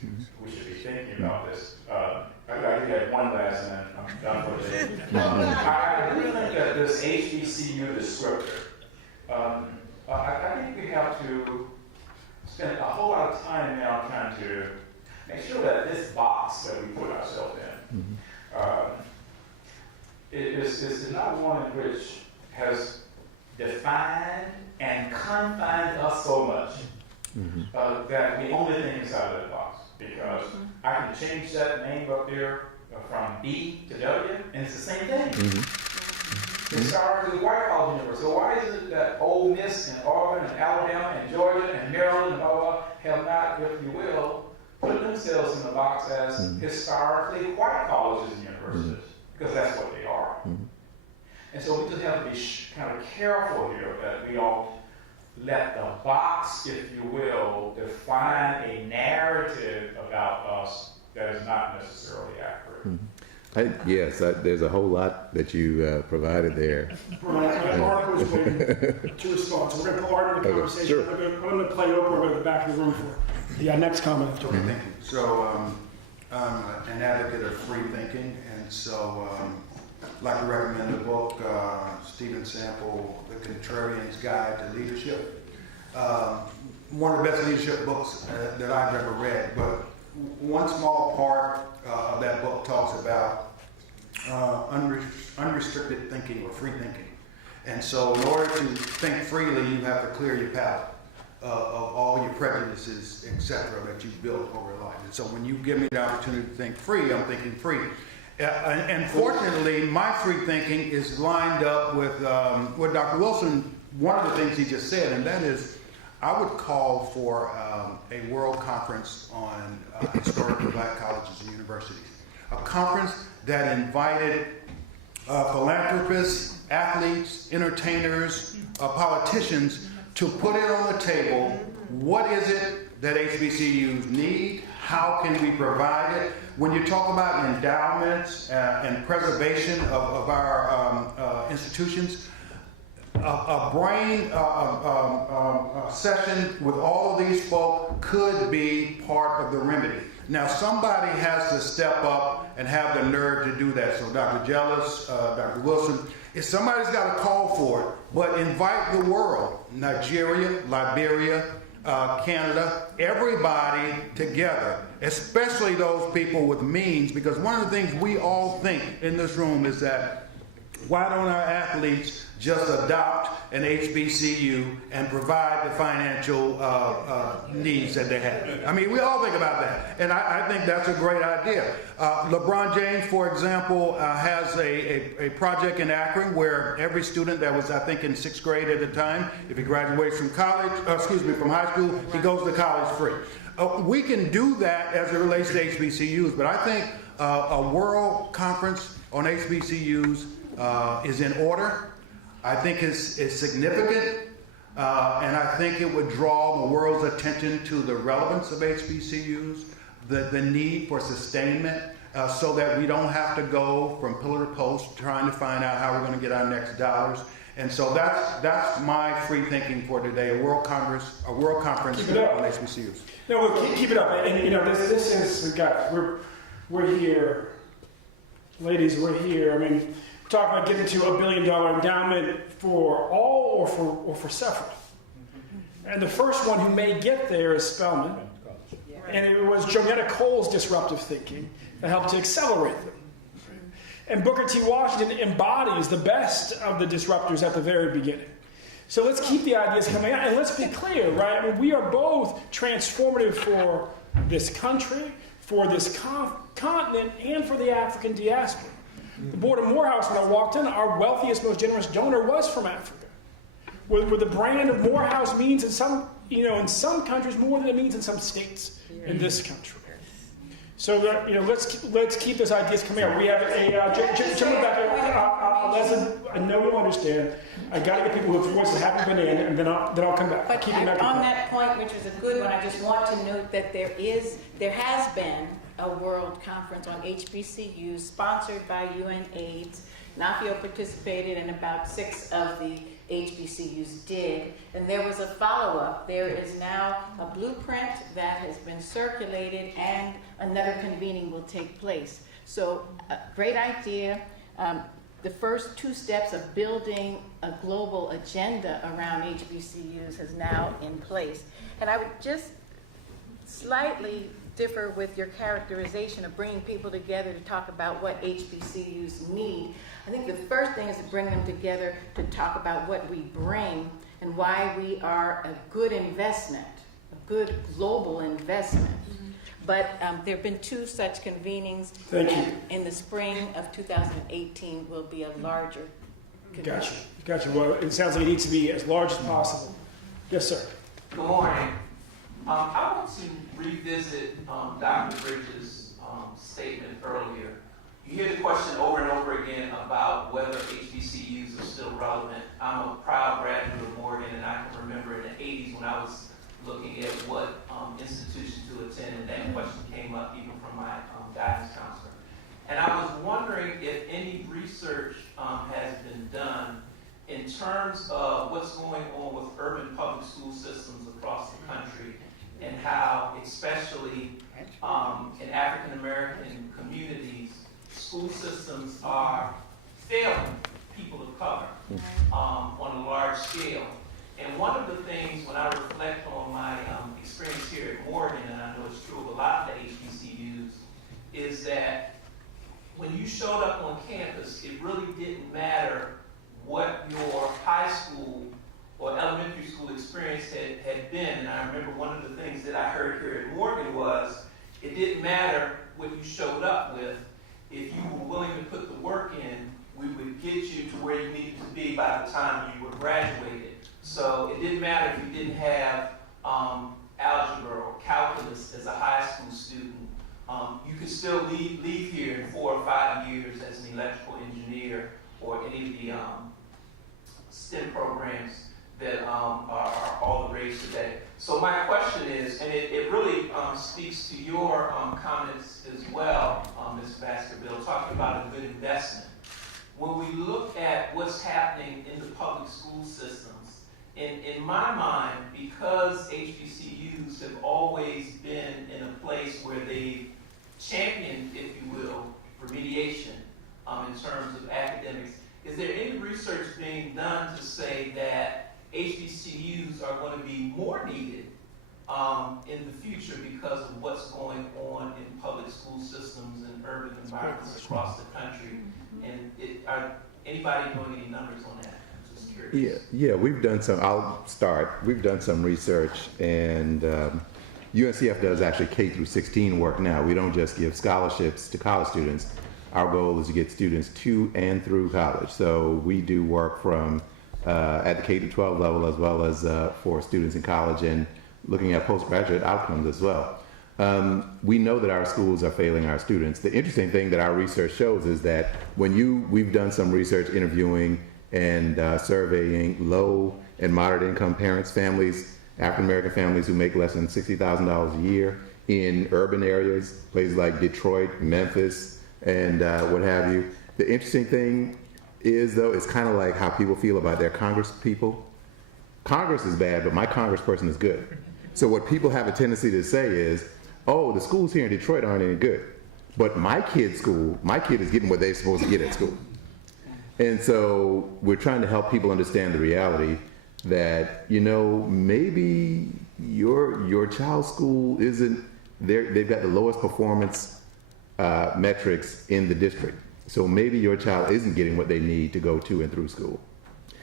we should be thinking about this. I had one last, and then I'm done for the day. I really think that this HBCU descriptor, I think we have to spend a whole lot of time now trying to make sure that this box that we put ourselves in is not one in which has defined and confined us so much that we only think inside of that box. Because I can change that name up there from B to W, and it's the same thing. Historically, white college university. So why is it that Ole Miss and Auburn and Alabama and Georgia and Maryland and blah, have not, if you will, put themselves in the box as historically white colleges and universities? Because that's what they are. And so we just have to be kind of careful here that we don't let the box, if you will, define a narrative about us that is not necessarily accurate. Yes, there's a whole lot that you provided there. Brian, Art was waiting to respond. So we're going to put Art in the conversation. Sure. I'm going to play it over to the back of the room for the next comment. Thank you. So I'm an advocate of free thinking, and so I'd like to recommend the book, Stephen Sample, The Contrarian's Guide to Leadership. One of the best leadership books that I've ever read, but one small part of that book talks about unrestricted thinking or free thinking. And so in order to think freely, you have to clear your palate of all your prejudices, etc., that you've built over life. And so when you give me the opportunity to think free, I'm thinking free. And fortunately, my free thinking is lined up with what Dr. Wilson, one of the things he just said, and that is, I would call for a world conference on historically black colleges and universities. A conference that invited philanthropists, athletes, entertainers, politicians to put it on the table. What is it that HBCUs need? how can we provide it? When you talk about endowments and preservation of our institutions, a brain session with all of these folk could be part of the remedy. Now, somebody has to step up and have the nerve to do that. So Dr. Jellis, Dr. Wilson, if somebody's got to call for it, but invite the world, Nigeria, Liberia, Canada, everybody together, especially those people with means, because one of the things we all think in this room is that why don't our athletes just adopt an HBCU and provide the financial needs that they have? I mean, we all think about that, and I think that's a great idea. LeBron James, for example, has a project in Akron where every student that was, I think, in 6th grade at the time, if he graduates from college, from high school, he goes to college free. We can do that as it relates to HBCUs, but I think a world conference on HBCUs is in order. I think it's significant, and I think it would draw the world's attention to the relevance of HBCUs, the need for sustainment, so that we don't have to go from pillar to post trying to find out how we're going to get our next dollars. And so that's my free thinking for today: a world conference on HBCUs. No, we'll keep it up. And you know, this is, guys, we're here, ladies, we're here. I mean, we're talking about getting to $1 billion endowment for all or for several. And the first one who may get there is Spelman. And it was Jonetta Cole's disruptive thinking that helped to accelerate them. And Booker T. Washington embodies the best of the disruptors at the very beginning. So let's keep the ideas coming out, and let's be clear, right? I mean, we are both transformative for this country, for this continent, and for the African diaspora. The Board of Morehouse, when I walked in, our wealthiest, most generous donor was from Africa. Where the brand of Morehouse means in some countries more than it means in some states in this country. So let's keep those ideas coming out. We have Jim Rebecca, Leslie, I know you'll understand. I got to get people whose voices haven't been in, and then I'll come back. But on that point, which was a good one, I just want to note that there has been a world conference on HBCUs sponsored by UNAIDS. NAFIO participated, and about 6 of the HBCUs did. And there was a follow-up. There is now a blueprint that has been circulated, and another convening will take place. So, great idea. The first 2 steps of building a global agenda around HBCUs is now in place. And I would just slightly differ with your characterization of bringing people together to talk about what HBCUs need. I think the first thing is to bring them together to talk about what we bring and why we are a good investment, a good global investment. But there have been 2 such convenings. Thank you. In the spring of 2018 will be a larger convention. Gotcha. Well, it sounds like it needs to be as large as possible. Yes, sir. Good morning. I want to revisit Dr. Bridges' statement earlier. You hear the question over and over again about whether HBCUs are still relevant. I'm a proud graduate of Morgan, and I can remember in the 80s when I was looking at what institution to attend, and that question came up even from my guidance counselor. And I was wondering if any research has been done in terms of what's going on with urban public school systems across the country, and how, especially in African American communities, school systems are failing people of color on a large scale. And one of the things, when I reflect on my experience here at Morgan, and I know it's true of a lot of the HBCUs, is that when you showed up on campus, it really didn't matter what your high school or elementary school experience had been. And I remember one of the things that I heard here at Morgan was, it didn't matter what you showed up with. If you were willing to put the work in, we would get you to where you needed to be by the time you were graduated. So it didn't matter if you didn't have algebra or calculus as a high school student. You could still leave here in 4 or 5 years as an electrical engineer or any of the STEM programs that are all the rage today. So my question is, and it really speaks to your comments as well, Ms. Baskerville, talking about a good investment. When we look at what's happening in the public school systems, in my mind, because HBCUs have always been in a place where they've championed, if you will, remediation in terms of academics, is there any research being done to say that HBCUs are going to be more needed in the future because of what's going on in public school systems and urban environments across the country? And are anybody doing any numbers on that? I'm just curious. Yeah, we've done some, I'll start. We've done some research, and UNCF does actually K through 16 work now. We don't just give scholarships to college students. Our goal is to get students to and through college. So we do work from at the K through 12 level, as well as for students in college, and looking at postgraduate outcomes as well. We know that our schools are failing our students. The interesting thing that our research shows is that we've done some research interviewing and surveying low and moderate income parents, families, African American families who make less than $60,000 a year in urban areas, places like Detroit, Memphis, and what have you. The interesting thing is, though, it's kind of like how people feel about their Congress people. Congress is bad, but my congressperson is good. So what people have a tendency to say is, oh, the schools here in Detroit aren't any good, but my kid's school, my kid is getting what they're supposed to get at school. And so we're trying to help people understand the reality that, maybe your child's school isn't, they've got the lowest performance metrics in the district. So maybe your child isn't getting what they need to go to and through school.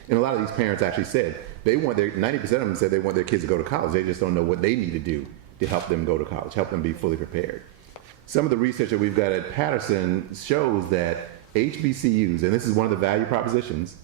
And a lot of these parents actually said 90% of them said they want their kids to go to college. They just don't know what they need to do to help them go to college, help them be fully prepared. Some of the research that we've got at Patterson shows that HBCUs, and this is one of the value propositions,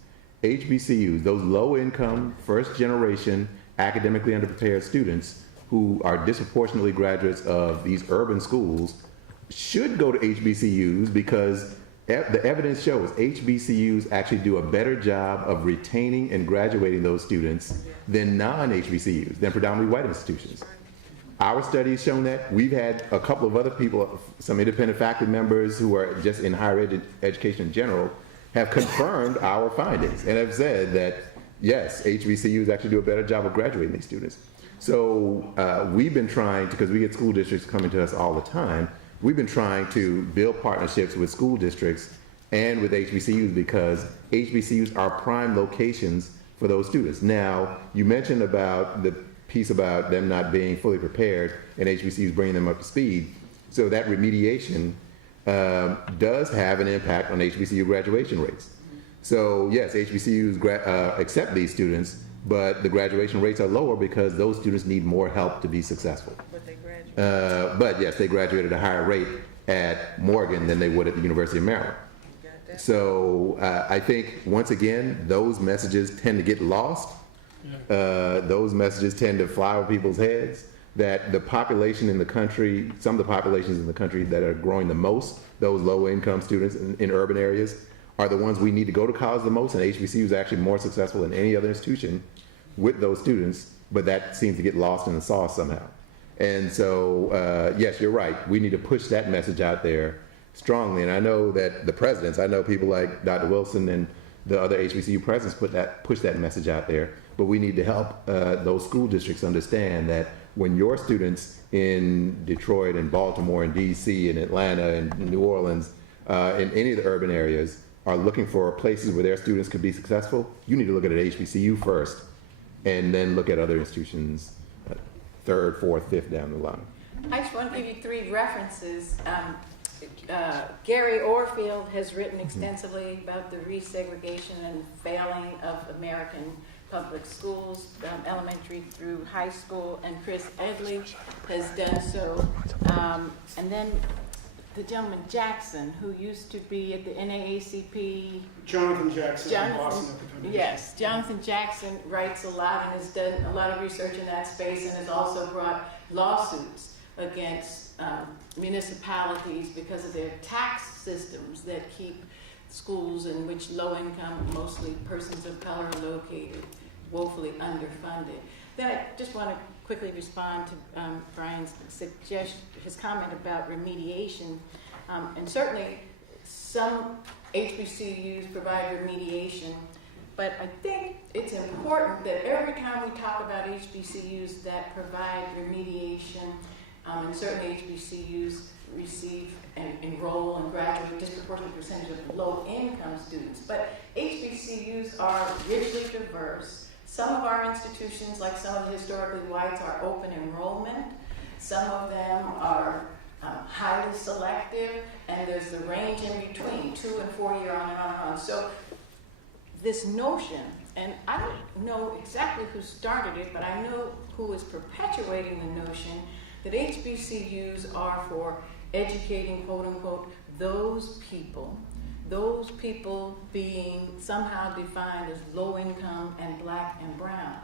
HBCUs, those low-income, first-generation, academically underprepared students who are disproportionately graduates of these urban schools should go to HBCUs because the evidence shows HBCUs actually do a better job of retaining and graduating those students than non-HBCUs, than predominantly white institutions. Our study has shown that. We've had a couple of other people, some independent faculty members who are just in higher education in general, have confirmed our findings and have said that, yes, HBCUs actually do a better job of graduating these students. So we've been trying to, because we get school districts coming to us all the time, we've been trying to build partnerships with school districts and with HBCUs because HBCUs are prime locations for those students. Now, you mentioned about the piece about them not being fully prepared and HBCUs bringing them up to speed. So that remediation does have an impact on HBCU graduation rates. So yes, HBCUs accept these students, but the graduation rates are lower because those students need more help to be successful. But they graduate. But yes, they graduate at a higher rate at Morgan than they would at the University of Maryland. So I think, once again, those messages tend to get lost. Those messages tend to fly over people's heads, that the population in the country, some of the populations in the country that are growing the most, those low-income students in urban areas, are the ones we need to go to college the most, and HBCU is actually more successful than any other institution with those students, but that seems to get lost in the sauce somehow. And so, yes, you're right. We need to push that message out there strongly. And I know that the presidents, I know people like Dr. Wilson and the other HBCU presidents push that message out there. But we need to help those school districts understand that when your students in Detroit and Baltimore and DC and Atlanta and New Orleans, in any of the urban areas, are looking for places where their students could be successful, you need to look at an HBCU first and then look at other institutions third, fourth, fifth down the line. I just want to give you 3 references. Gary Orfield has written extensively about the resegregation and failing of American public schools, elementary through high school, and Chris Edley has done so. And then the gentleman Jackson, who used to be at the NAACP. Jonathan Jackson. Yes, Jonathan Jackson writes a lot and has done a lot of research in that space, and has also brought lawsuits against municipalities because of their tax systems that keep schools in which low income, mostly persons of color, are located, woefully underfunded. Then I just want to quickly respond to Brian's his comment about remediation. And certainly, some HBCUs provide remediation, but I think it's important that every time we talk about HBCUs that provide remediation, and certainly HBCUs receive and enroll and graduate a disproportionate percentage of low-income students, but HBCUs are richly diverse. Some of our institutions, like some of the historically whites, are open enrollment. Some of them are highly selective, and there's the range in between, 2 and 4 year on and on and on. So this notion, and I don't know exactly who started it, but I know who is perpetuating the notion that HBCUs are for educating, quote unquote, those people being somehow defined as low income and black and brown.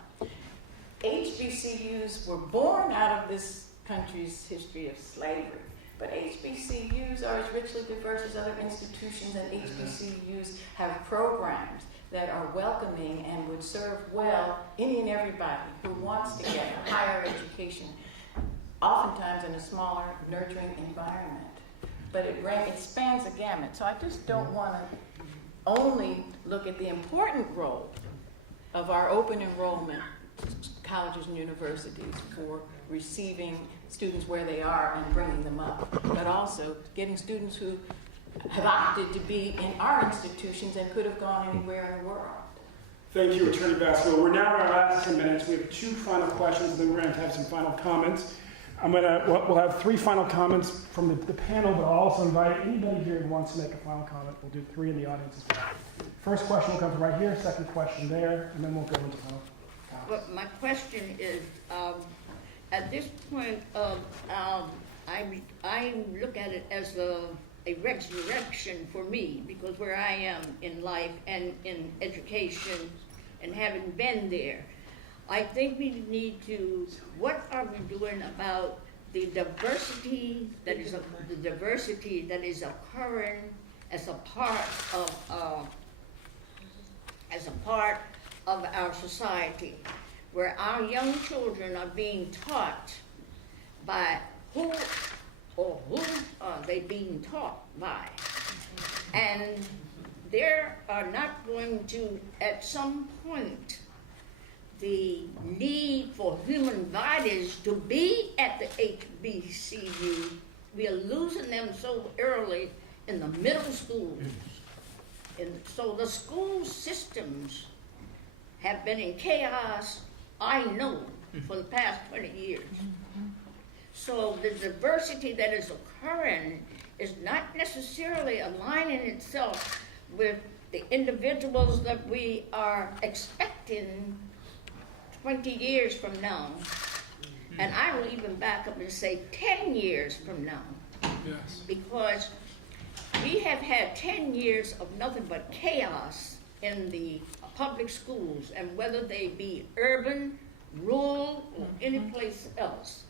HBCUs were born out of this country's history of slavery, but HBCUs are as richly diverse as other institutions, and HBCUs have programs that are welcoming and would serve well any and everybody who wants to get a higher education, oftentimes in a smaller, nurturing environment. But it spans the gamut. So I just don't want to only look at the important role of our open enrollment colleges and universities for receiving students where they are and bringing them up, but also getting students who have opted to be in our institutions and could have gone anywhere in the world. Thank you, Attorney Basco. We're now in our last 10 minutes. We have 2 final questions, and then we're going to have some final comments. We'll have 3 final comments from the panel, but I'll also invite anybody here who wants to make a final comment. We'll do 3 in the audience as well. First question will come from right here, second question there, and then we'll go into final comments. Well, my question is, at this point, I look at it as a resurrection for me, because where I am in life and in education and having been there, I think we need to, what are we doing about the diversity that is occurring as a part of our society, where our young children are being taught by who are they being taught by? And there are not going to, at some point, the need for human bodies to be at the HBCU, we are losing them so early in the middle schools. And so the school systems have been in chaos, I know, for the past 20 years. So the diversity that is occurring is not necessarily aligning itself with the individuals that we are expecting 20 years from now. And I will even back up and say 10 years from now. Yes. Because we have had 10 years of nothing but chaos in the public schools, and whether they be urban, rural, or any place else.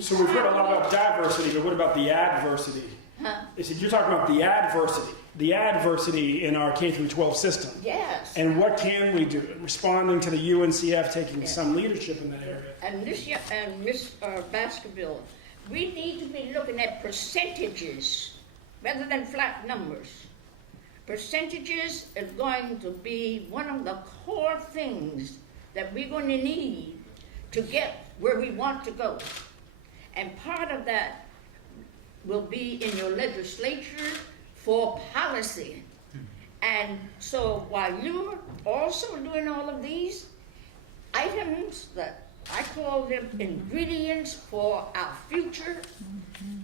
So we've heard a lot about diversity, but what about the adversity? Huh? I said, you're talking about the adversity in our K through 12 system. Yes. And what can we do? Responding to the UNCF taking some leadership in that area. And Ms. Baskerville, we need to be looking at percentages rather than flat numbers. Percentages is going to be one of the core things that we're going to need to get where we want to go. And part of that will be in your legislature for policy. And so while you're also doing all of these items that I call them ingredients for our future,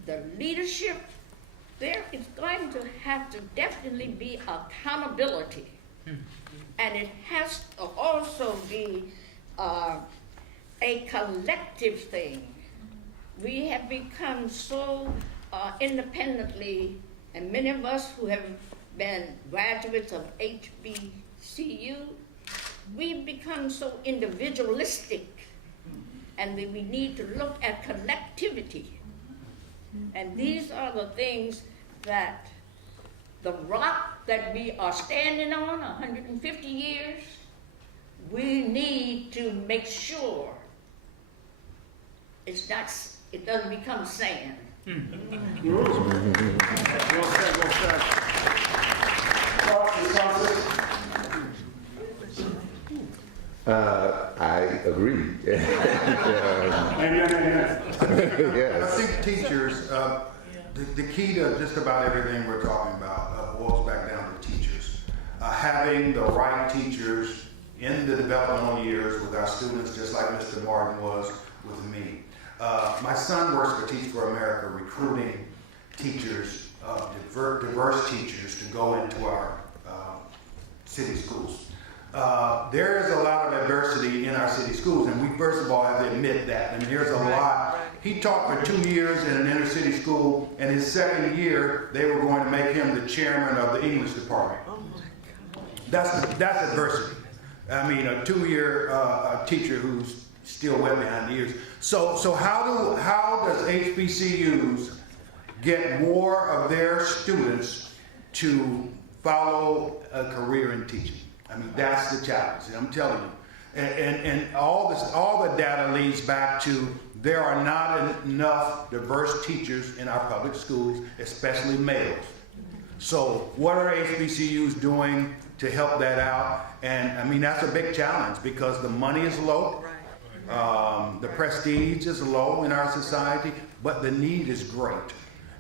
the leadership, there is going to have to definitely be accountability. And it has to also be a collective thing. We have become so independently, and many of us who have been graduates of HBCU, we've become so individualistic, and that we need to look at collectivity. And these are the things that the rock that we are standing on, 150 years, we need to make sure it's not, it doesn't become sand. Well said, well said. I agree. Amen. I Yes. think teachers, the key to just about everything we're talking about boils back down to teachers. Having the right teachers in the developmental years with our students, just like Mr. Martin was with me. My son works for Teach for America, recruiting teachers, diverse teachers to go into our city schools. There is a lot of adversity in our city schools, and we first of all have to admit that. And there's a lot. He taught for 2 years in an inner city school, and his second year, they were going to make him the chairman of the English department. That's adversity. I mean, a 2-year teacher who's still wet behind the ears. So how does HBCUs get more of their students to follow a career in teaching? I mean, that's the challenge, I'm telling you. And all the data leads back to there are not enough diverse teachers in our public schools, especially males. So what are HBCUs doing to help that out? And I mean, that's a big challenge because the money is low, the prestige is low in our society, but the need is great.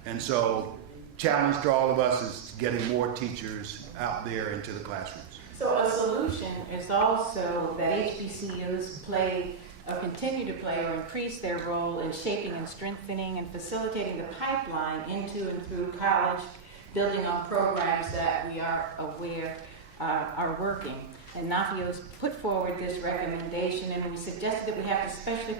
And so challenge to all of us is getting more teachers out there into the classrooms. So a solution is also that HBCUs play or continue to play or increase their role in shaping and strengthening and facilitating the pipeline into and through college, building on programs that we are aware are working. And NAFIO's put forward this recommendation, and we suggested that we have to especially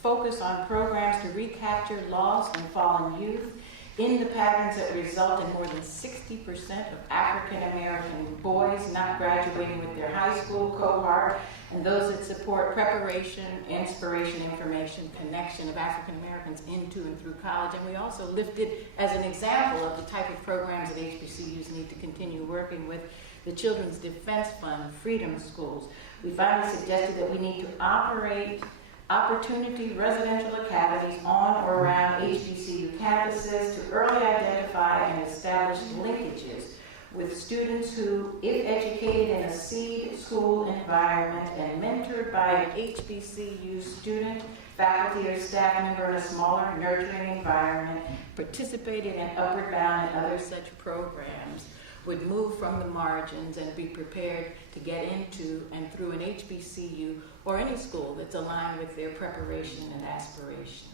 focus on programs to recapture lost and fallen youth in the patterns that result in more than 60% of African American boys not graduating with their high school cohort, and those that support preparation, inspiration, information, connection of African Americans into and through college. And we also lifted as an example of the type of programs that HBCUs need to continue working with the Children's Defense Fund, Freedom Schools. We finally suggested that we need to operate opportunity residential academies on or around HBCU campuses to early identify and establish linkages with students who, if educated in a seed school environment and mentored by an HBCU student, faculty, or staff member in a smaller, nurturing environment, participated in Upward Bound and other such programs, would move from the margins and be prepared to get into and through an HBCU or any school that's aligned with their preparation and aspirations.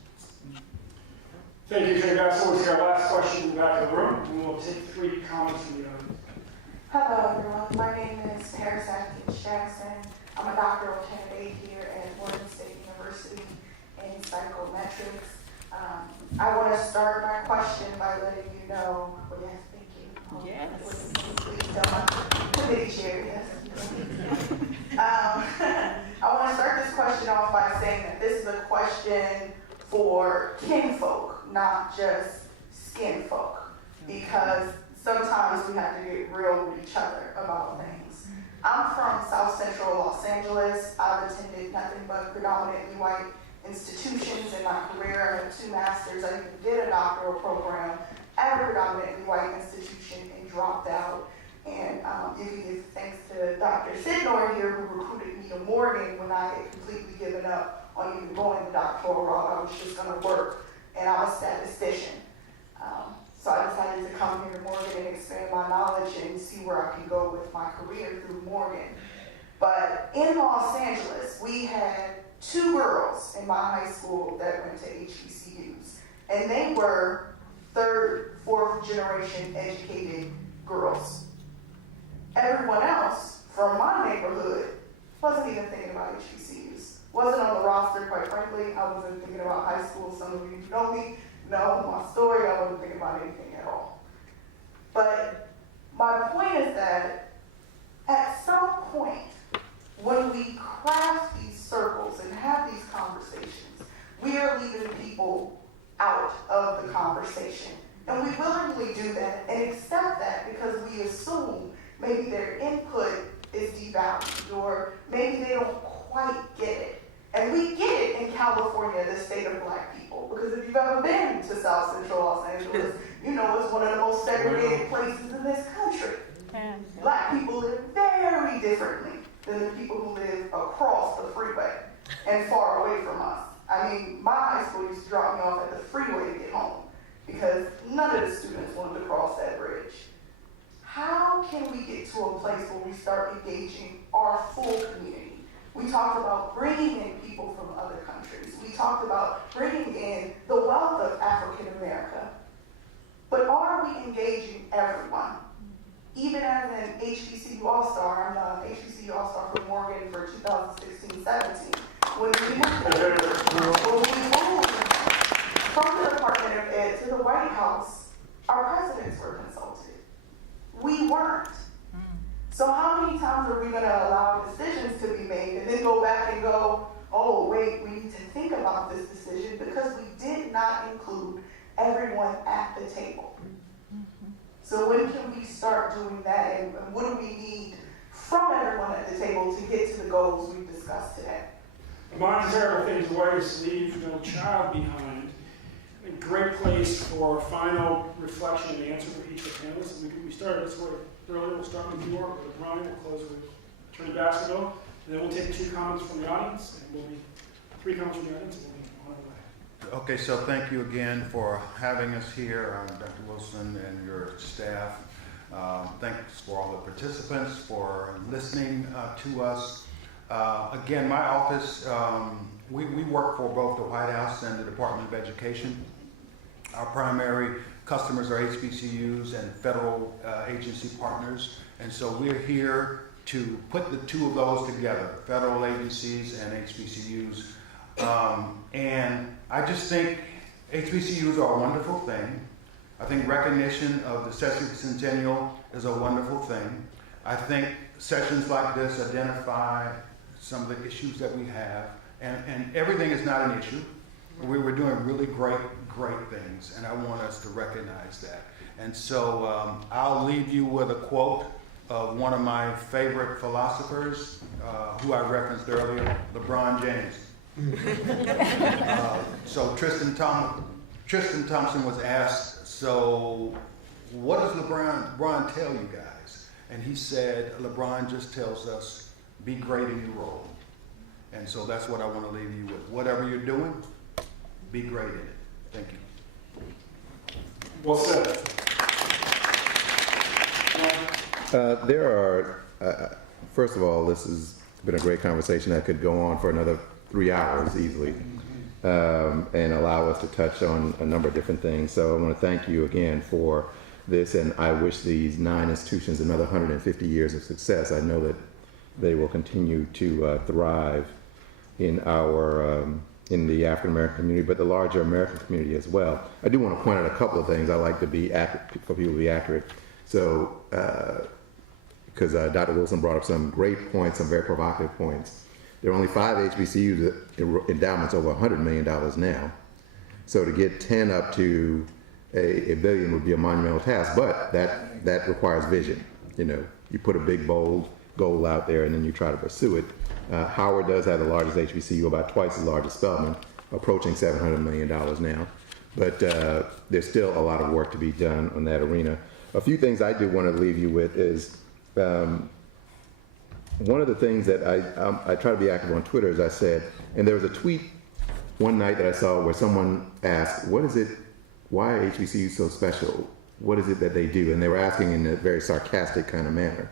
Thank you, Jay. So we'll take our last question in the back of the room, and we'll take 3 comments from the audience. Hello, everyone. My name is Paris Atkins Jackson. I'm a doctoral candidate here at Oregon State University in psychometrics. I want to start my question by letting you know, well, yes, thank you. Yes. Please tell my committee chair, yes. I want to start this question off by saying that this is a question for kinfolk, not just skinfolk, because sometimes we have to get real with each other about things. I'm from South Central Los Angeles. I've attended nothing but predominantly white institutions in my career. I have 2 masters. I even did a doctoral program at a predominantly white institution and dropped out. And if you give thanks to Dr. Sidnor here, who recruited me to Morgan when I had completely given up on even going the doctoral route. I was just going to work, and I'm a statistician. So I decided to come here to Morgan and expand my knowledge and see where I can go with my career through Morgan. But in Los Angeles, we had 2 girls in my high school that went to HBCUs, and they were 3rd, 4th generation educated girls. Everyone else from my neighborhood wasn't even thinking about HBCUs. Wasn't on the roster, quite frankly. I wasn't thinking about high school. Some of you know me, know my story. I wasn't thinking about anything at all. But my point is that at some point, when we craft these circles and have these conversations, we are leaving people out of the conversation. And we willingly do that and accept that because we assume maybe their input is devalued or maybe they don't quite get it. And we get it in California, the state of black people, because if you've ever been to South Central Los Angeles, you know it's one of the most segregated places in this country. Black people live very differently than the people who live across the freeway and far away from us. I mean, my high school used to drop me off at the freeway to get home because none of the students wanted to cross that bridge. How can we get to a place where we start engaging our full community? We talked about bringing in people from other countries. We talked about bringing in the wealth of African America. But are we engaging everyone? Even as an HBCU All-Star, I'm an HBCU All-Star for Morgan for 2016-17. When we moved from the Department of Ed to the White House, our presidents were consulted. We weren't. So how many times are we going to allow decisions to be made and then go back and go, oh, wait, we need to think about this decision because we did not include everyone at the table. So when can we start doing that, and what do we need from everyone at the table to get to the goals we've discussed today? Among terrible things, ways leave no child behind. A great place for final reflection and answer for each of the panelists. We started this way earlier. We'll start with New York, with Brian. We'll close with Attorney Baskerville. And then we'll take 2 comments from the audience, and we'll be 3 comments from the audience, and we'll be on our way. Okay, so thank you again for having us here, Dr. Wilson and your staff. Thanks for all the participants for listening to us. Again, my office, we work for both the White House and the Department of Education. Our primary customers are HBCUs and federal agency partners, and so we're here to put the 2 of those together, federal agencies and HBCUs. And I just think HBCUs are a wonderful thing. I think recognition of the sesquicentennial is a wonderful thing. I think sessions like this identify some of the issues that we have, and everything is not an issue. We're doing really great things, and I want us to recognize that. And so I'll leave you with a quote of one of my favorite philosophers, who I referenced earlier, LeBron James. So Tristan Thompson was asked, so what does LeBron tell you guys? And he said, LeBron just tells us, be great in your role. And so that's what I want to leave you with. Whatever you're doing, be great in it. Thank you. Well said. There are, first of all, this has been a great conversation that could go on for another 3 hours easily, and allow us to touch on a number of different things. So I want to thank you again for this, and I wish these 9 institutions another 150 years of success. I know that they will continue to thrive in our in the African American community, but the larger American community as well. I do want to point out a couple of things. I like to be accurate, for people to be accurate. So, because Dr. Wilson brought up some great points, some very provocative points. There are only 5 HBCUs endowments over $100 million now. So to get 10 up to a billion would be a monumental task, but that requires vision. You know, you put a big, bold goal out there and then you try to pursue it. Howard does have the largest HBCU, about twice as large as Spelman, approaching $700 million now. But there's still a lot of work to be done on that arena. A few things I do want to leave you with is, one of the things that I try to be active on Twitter, as I said, and there was a tweet one night that I saw where someone asked, why are HBCUs so special? What is it that they do? And they were asking in a very sarcastic kind of manner.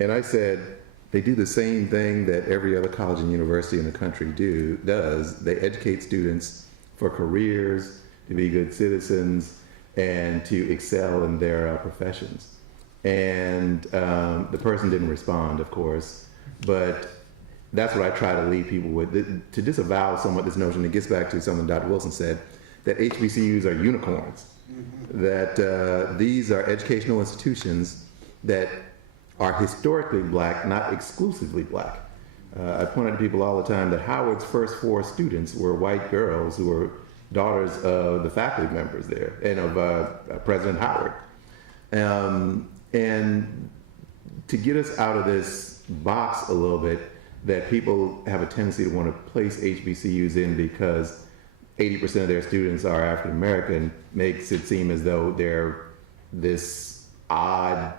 And I said, they do the same thing that every other college and university in the country does. They educate students for careers, to be good citizens, and to excel in their professions. And the person didn't respond, of course, but that's what I try to leave people with, to disavow somewhat this notion. It gets back to something Dr. Wilson said, that HBCUs are unicorns, that these are educational institutions that are historically black, not exclusively black. I point out to people all the time that Howard's first 4 students were white girls who were daughters of the faculty members there and of President Howard. And to get us out of this box a little bit, that people have a tendency to want to place HBCUs in because 80% of their students are African American makes it seem as though they're this odd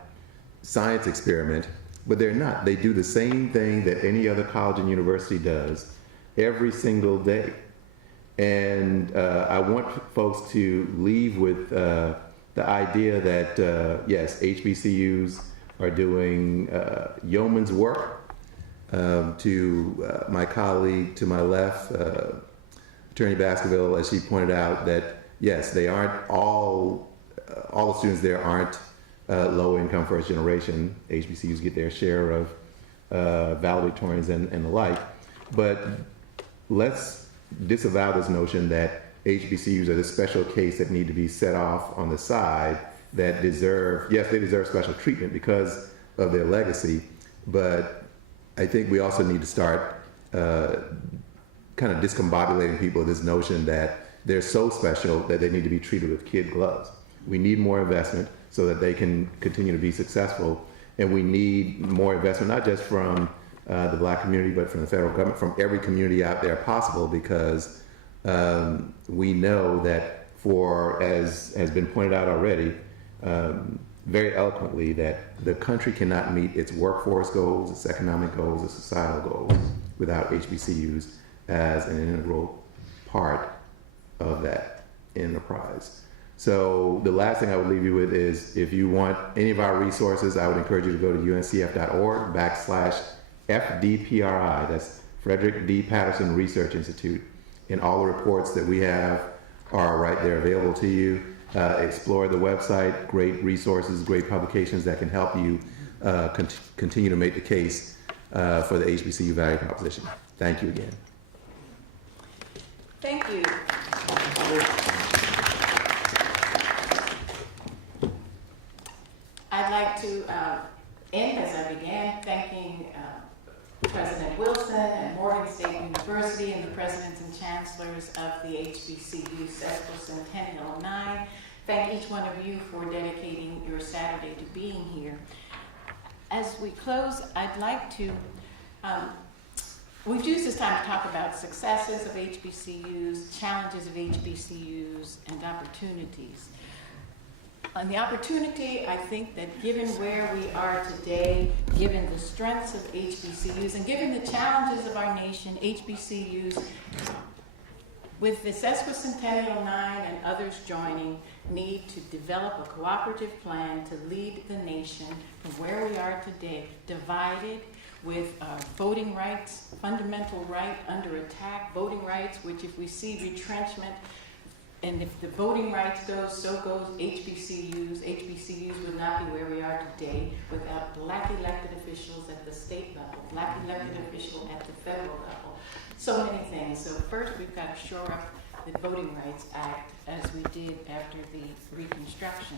science experiment, but they're not. They do the same thing that any other college and university does every single day. And I want folks to leave with the idea that, yes, HBCUs are doing yeoman's work. To my colleague to my left, Attorney Baskerville, as she pointed out, that yes, they aren't all the students there aren't low income first generation. HBCUs get their share of valedictorians and the like. But let's disavow this notion that HBCUs are this special case that need to be set off on the side that deserve, yes, they deserve special treatment because of their legacy, but I think we also need to start kind of discombobulating people of this notion that they're so special that they need to be treated with kid gloves. We need more investment so that they can continue to be successful, and we need more investment, not just from the Black community, but from the federal government, from every community out there possible, because we know that as has been pointed out already, very eloquently, that the country cannot meet its workforce goals, its economic goals, its societal goals without HBCUs as an integral part of that enterprise. So the last thing I would leave you with is, if you want any of our resources, I would encourage you to go to uncf.org/FDPRI. That's Frederick D. Patterson Research Institute. And all the reports that we have are right there available to you. Explore the website, great resources, great publications that can help you continue to make the case for the HBCU value proposition. Thank you again. Thank you. I'd like to end as I began, thanking President Wilson and Morgan State University and the presidents and chancellors of the HBCU Sesquicentennial 9. Thank each one of you for dedicating your Saturday to being here. As we close, I'd like to, we've used this time to talk about successes of HBCUs, challenges of HBCUs, and opportunities. On the opportunity, I think that given where we are today, given the strengths of HBCUs, and given the challenges of our nation, HBCUs, with the Sesquicentennial 9 and others joining, need to develop a cooperative plan to lead the nation from where we are today, divided with voting rights, fundamental right under attack, voting rights, which if we see retrenchment, and if the voting rights go, so goes HBCUs. HBCUs would not be where we are today without Black elected officials at the state level, Black elected officials at the federal level. So many things. So first we've got to shore up the Voting Rights Act as we did after the Reconstruction.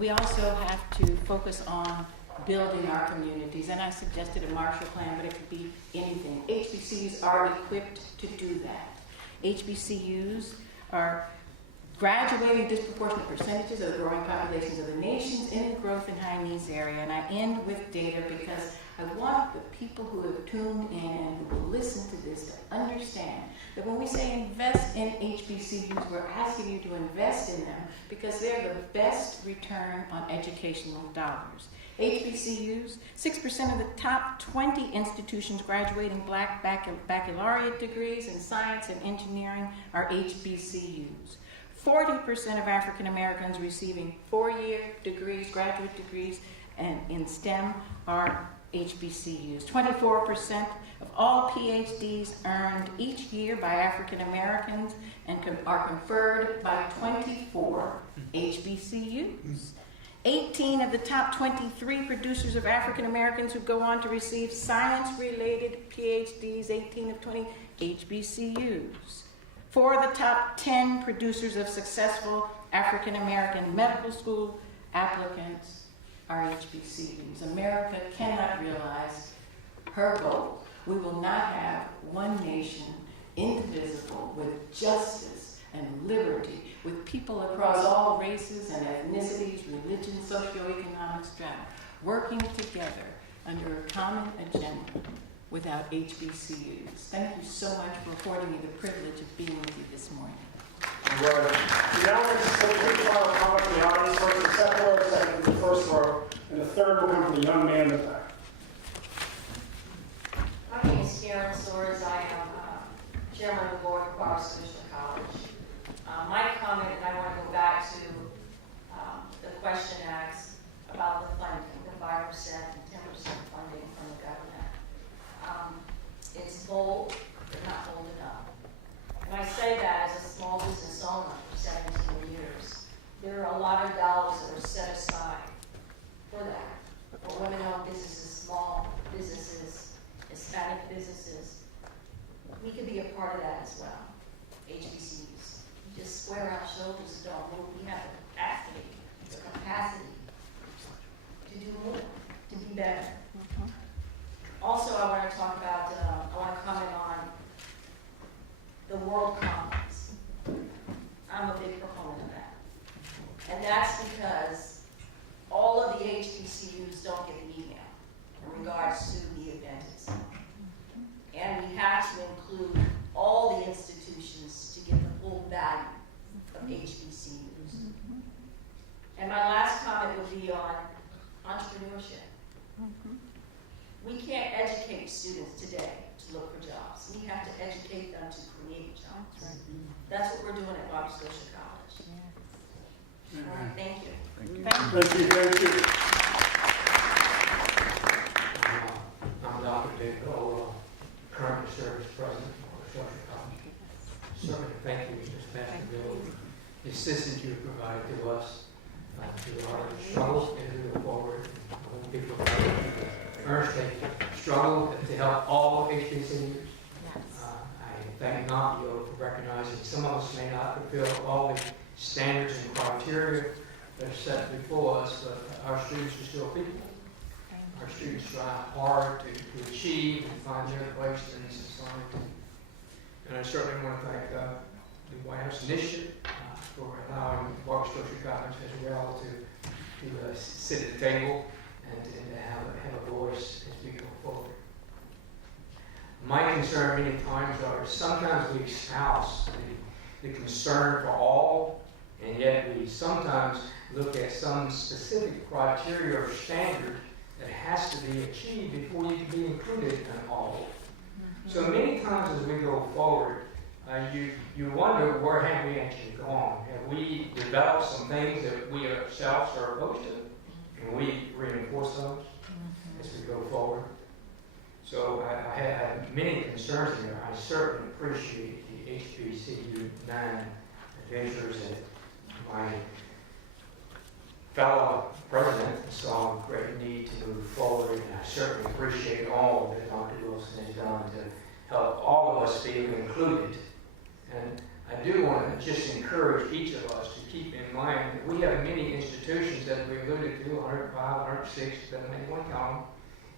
We also have to focus on building our communities, and I suggested a Marshall Plan, but it could be anything. HBCUs are equipped to do that. HBCUs are graduating disproportionate percentages of the growing populations of the nations in the growth and high needs area. And I end with data because I want the people who have tuned in and who will listen to this to understand that when we say invest in HBCUs, we're asking you to invest in them because they're the best return on educational dollars. HBCUs, 6% of the top 20 institutions graduating Black baccalaureate degrees in science and engineering are HBCUs. 40% of African Americans receiving four-year degrees, graduate degrees, and in STEM are HBCUs. 24% of all PhDs earned each year by African Americans and are conferred by 24 HBCUs. 18 of the top 23 producers of African Americans who go on to receive science-related PhDs, 18 of 20 HBCUs. 4 of the top 10 producers of successful African American medical school applicants are HBCUs. America cannot realize her goal. We will not have one nation, indivisible, with justice and liberty, with people across all races and ethnicities, religions, socioeconomic strata, working together under a common agenda without HBCUs. Thank you so much for affording me the privilege of being with you this morning. Right. Now we're going to take a quick final comment from the audience. First, the second row, second from the first row, and the third will come from the young man in the back. My name is Karen Sores. I am chairman of the board of Congressional College. My comment, and I want to go back to the question asked about the funding, the 5% and 10% funding from the government. It's bold, but not bold enough. And I say that as a small business owner for 17 years. There are a lot of dollars that are set aside for that, for women-owned businesses, small businesses, Hispanic businesses. We could be a part of that as well, HBCUs. Just square our shoulders and don't move. We have the capacity to do more, to be better. Also, I want to talk about, I want to comment on the World Conference. I'm a big proponent of that. And that's because all of the HBCUs don't get an email in regards to the event itself. And we have to include all the institutions to get the full value of HBCUs. And my last comment would be on entrepreneurship. We can't educate students today to look for jobs. We have to educate them to create jobs. That's what we're doing at Nova Scotia College. All right, thank you. Thank you. I'm Dr. David Olo, current service president of Nova Scotia College. Certainly thank you, Ms. Baskerville, the assistance you have provided to us through our struggles as we go forward. People earnestly struggle to help all HBCUs. I thank NAPIO for recognizing some of us may not fulfill all the standards and criteria that are set before us, but our students are still people. Our students strive hard to achieve and find their place in society. And I certainly want to thank the White House Initiative for allowing Nova Scotia College as well to sit at the table and to have a voice as we go forward. My concern many times are sometimes we espouse the concern for all, and yet we sometimes look at some specific criteria or standard that has to be achieved before you can be included in all. So many times as we go forward, you wonder, where have we actually gone? Have we developed some things that we ourselves are opposed to? And we reinforce those as we go forward. So I have many concerns there. I certainly appreciate the HBCU 9 adventures that my fellow president saw a great need to move forward, and I certainly appreciate all that Dr. Wilson has done to help all of us feel included. And I do want to just encourage each of us to keep in mind that we have many institutions that we alluded to, 105, 106, but I want to count them.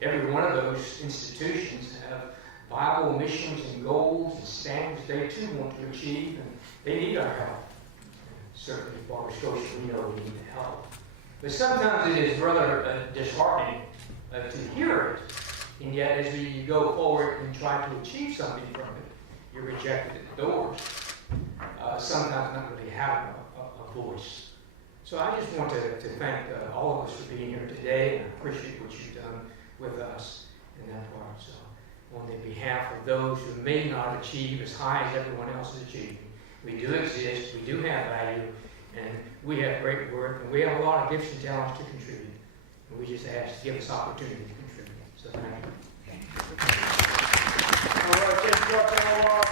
Every one of those institutions have Bible missions and goals and standards they too want to achieve, and they need our help. Certainly, Nova Scotia, we know we need the help. But sometimes it is rather disheartening to hear it, and yet as we go forward and try to achieve something from it, you're rejected at the doors. Sometimes not really having a voice. So I just want to thank all of us for being here today, and I appreciate what you've done with us in that part. So on the behalf of those who may not achieve as high as everyone else is achieving, we do exist, we do have value, and we have great work, and we have a lot of gifts and talents to contribute. And we just ask to give us opportunity to contribute. So thank you. All right, thank you, Dr. Elwar.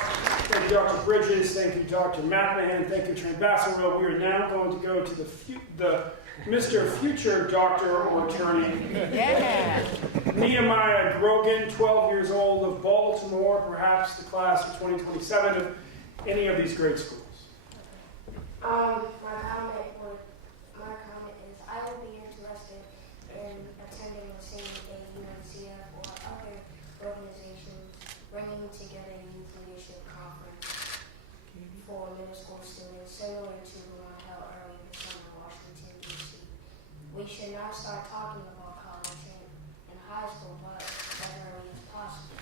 Thank you, Dr. Bridges. Thank you, Dr. McMahon. Thank you, Trent Baskerville. We are now going to go to the Mr. Future Doctor or Attorney, Nehemiah Grogan, 12 years old, of Baltimore, perhaps the class of 2027 of any of these great schools. My comment is I would be interested in attending or seeing a UNCF or other organizations bringing together a youth leadership conference for middle school students, similar to how earlier this summer in Washington, D.C. We should not start talking about college in high school, but as early as possible.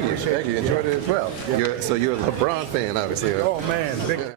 Thank you. Enjoyed it as well. So you're a LeBron fan, obviously. Oh man, big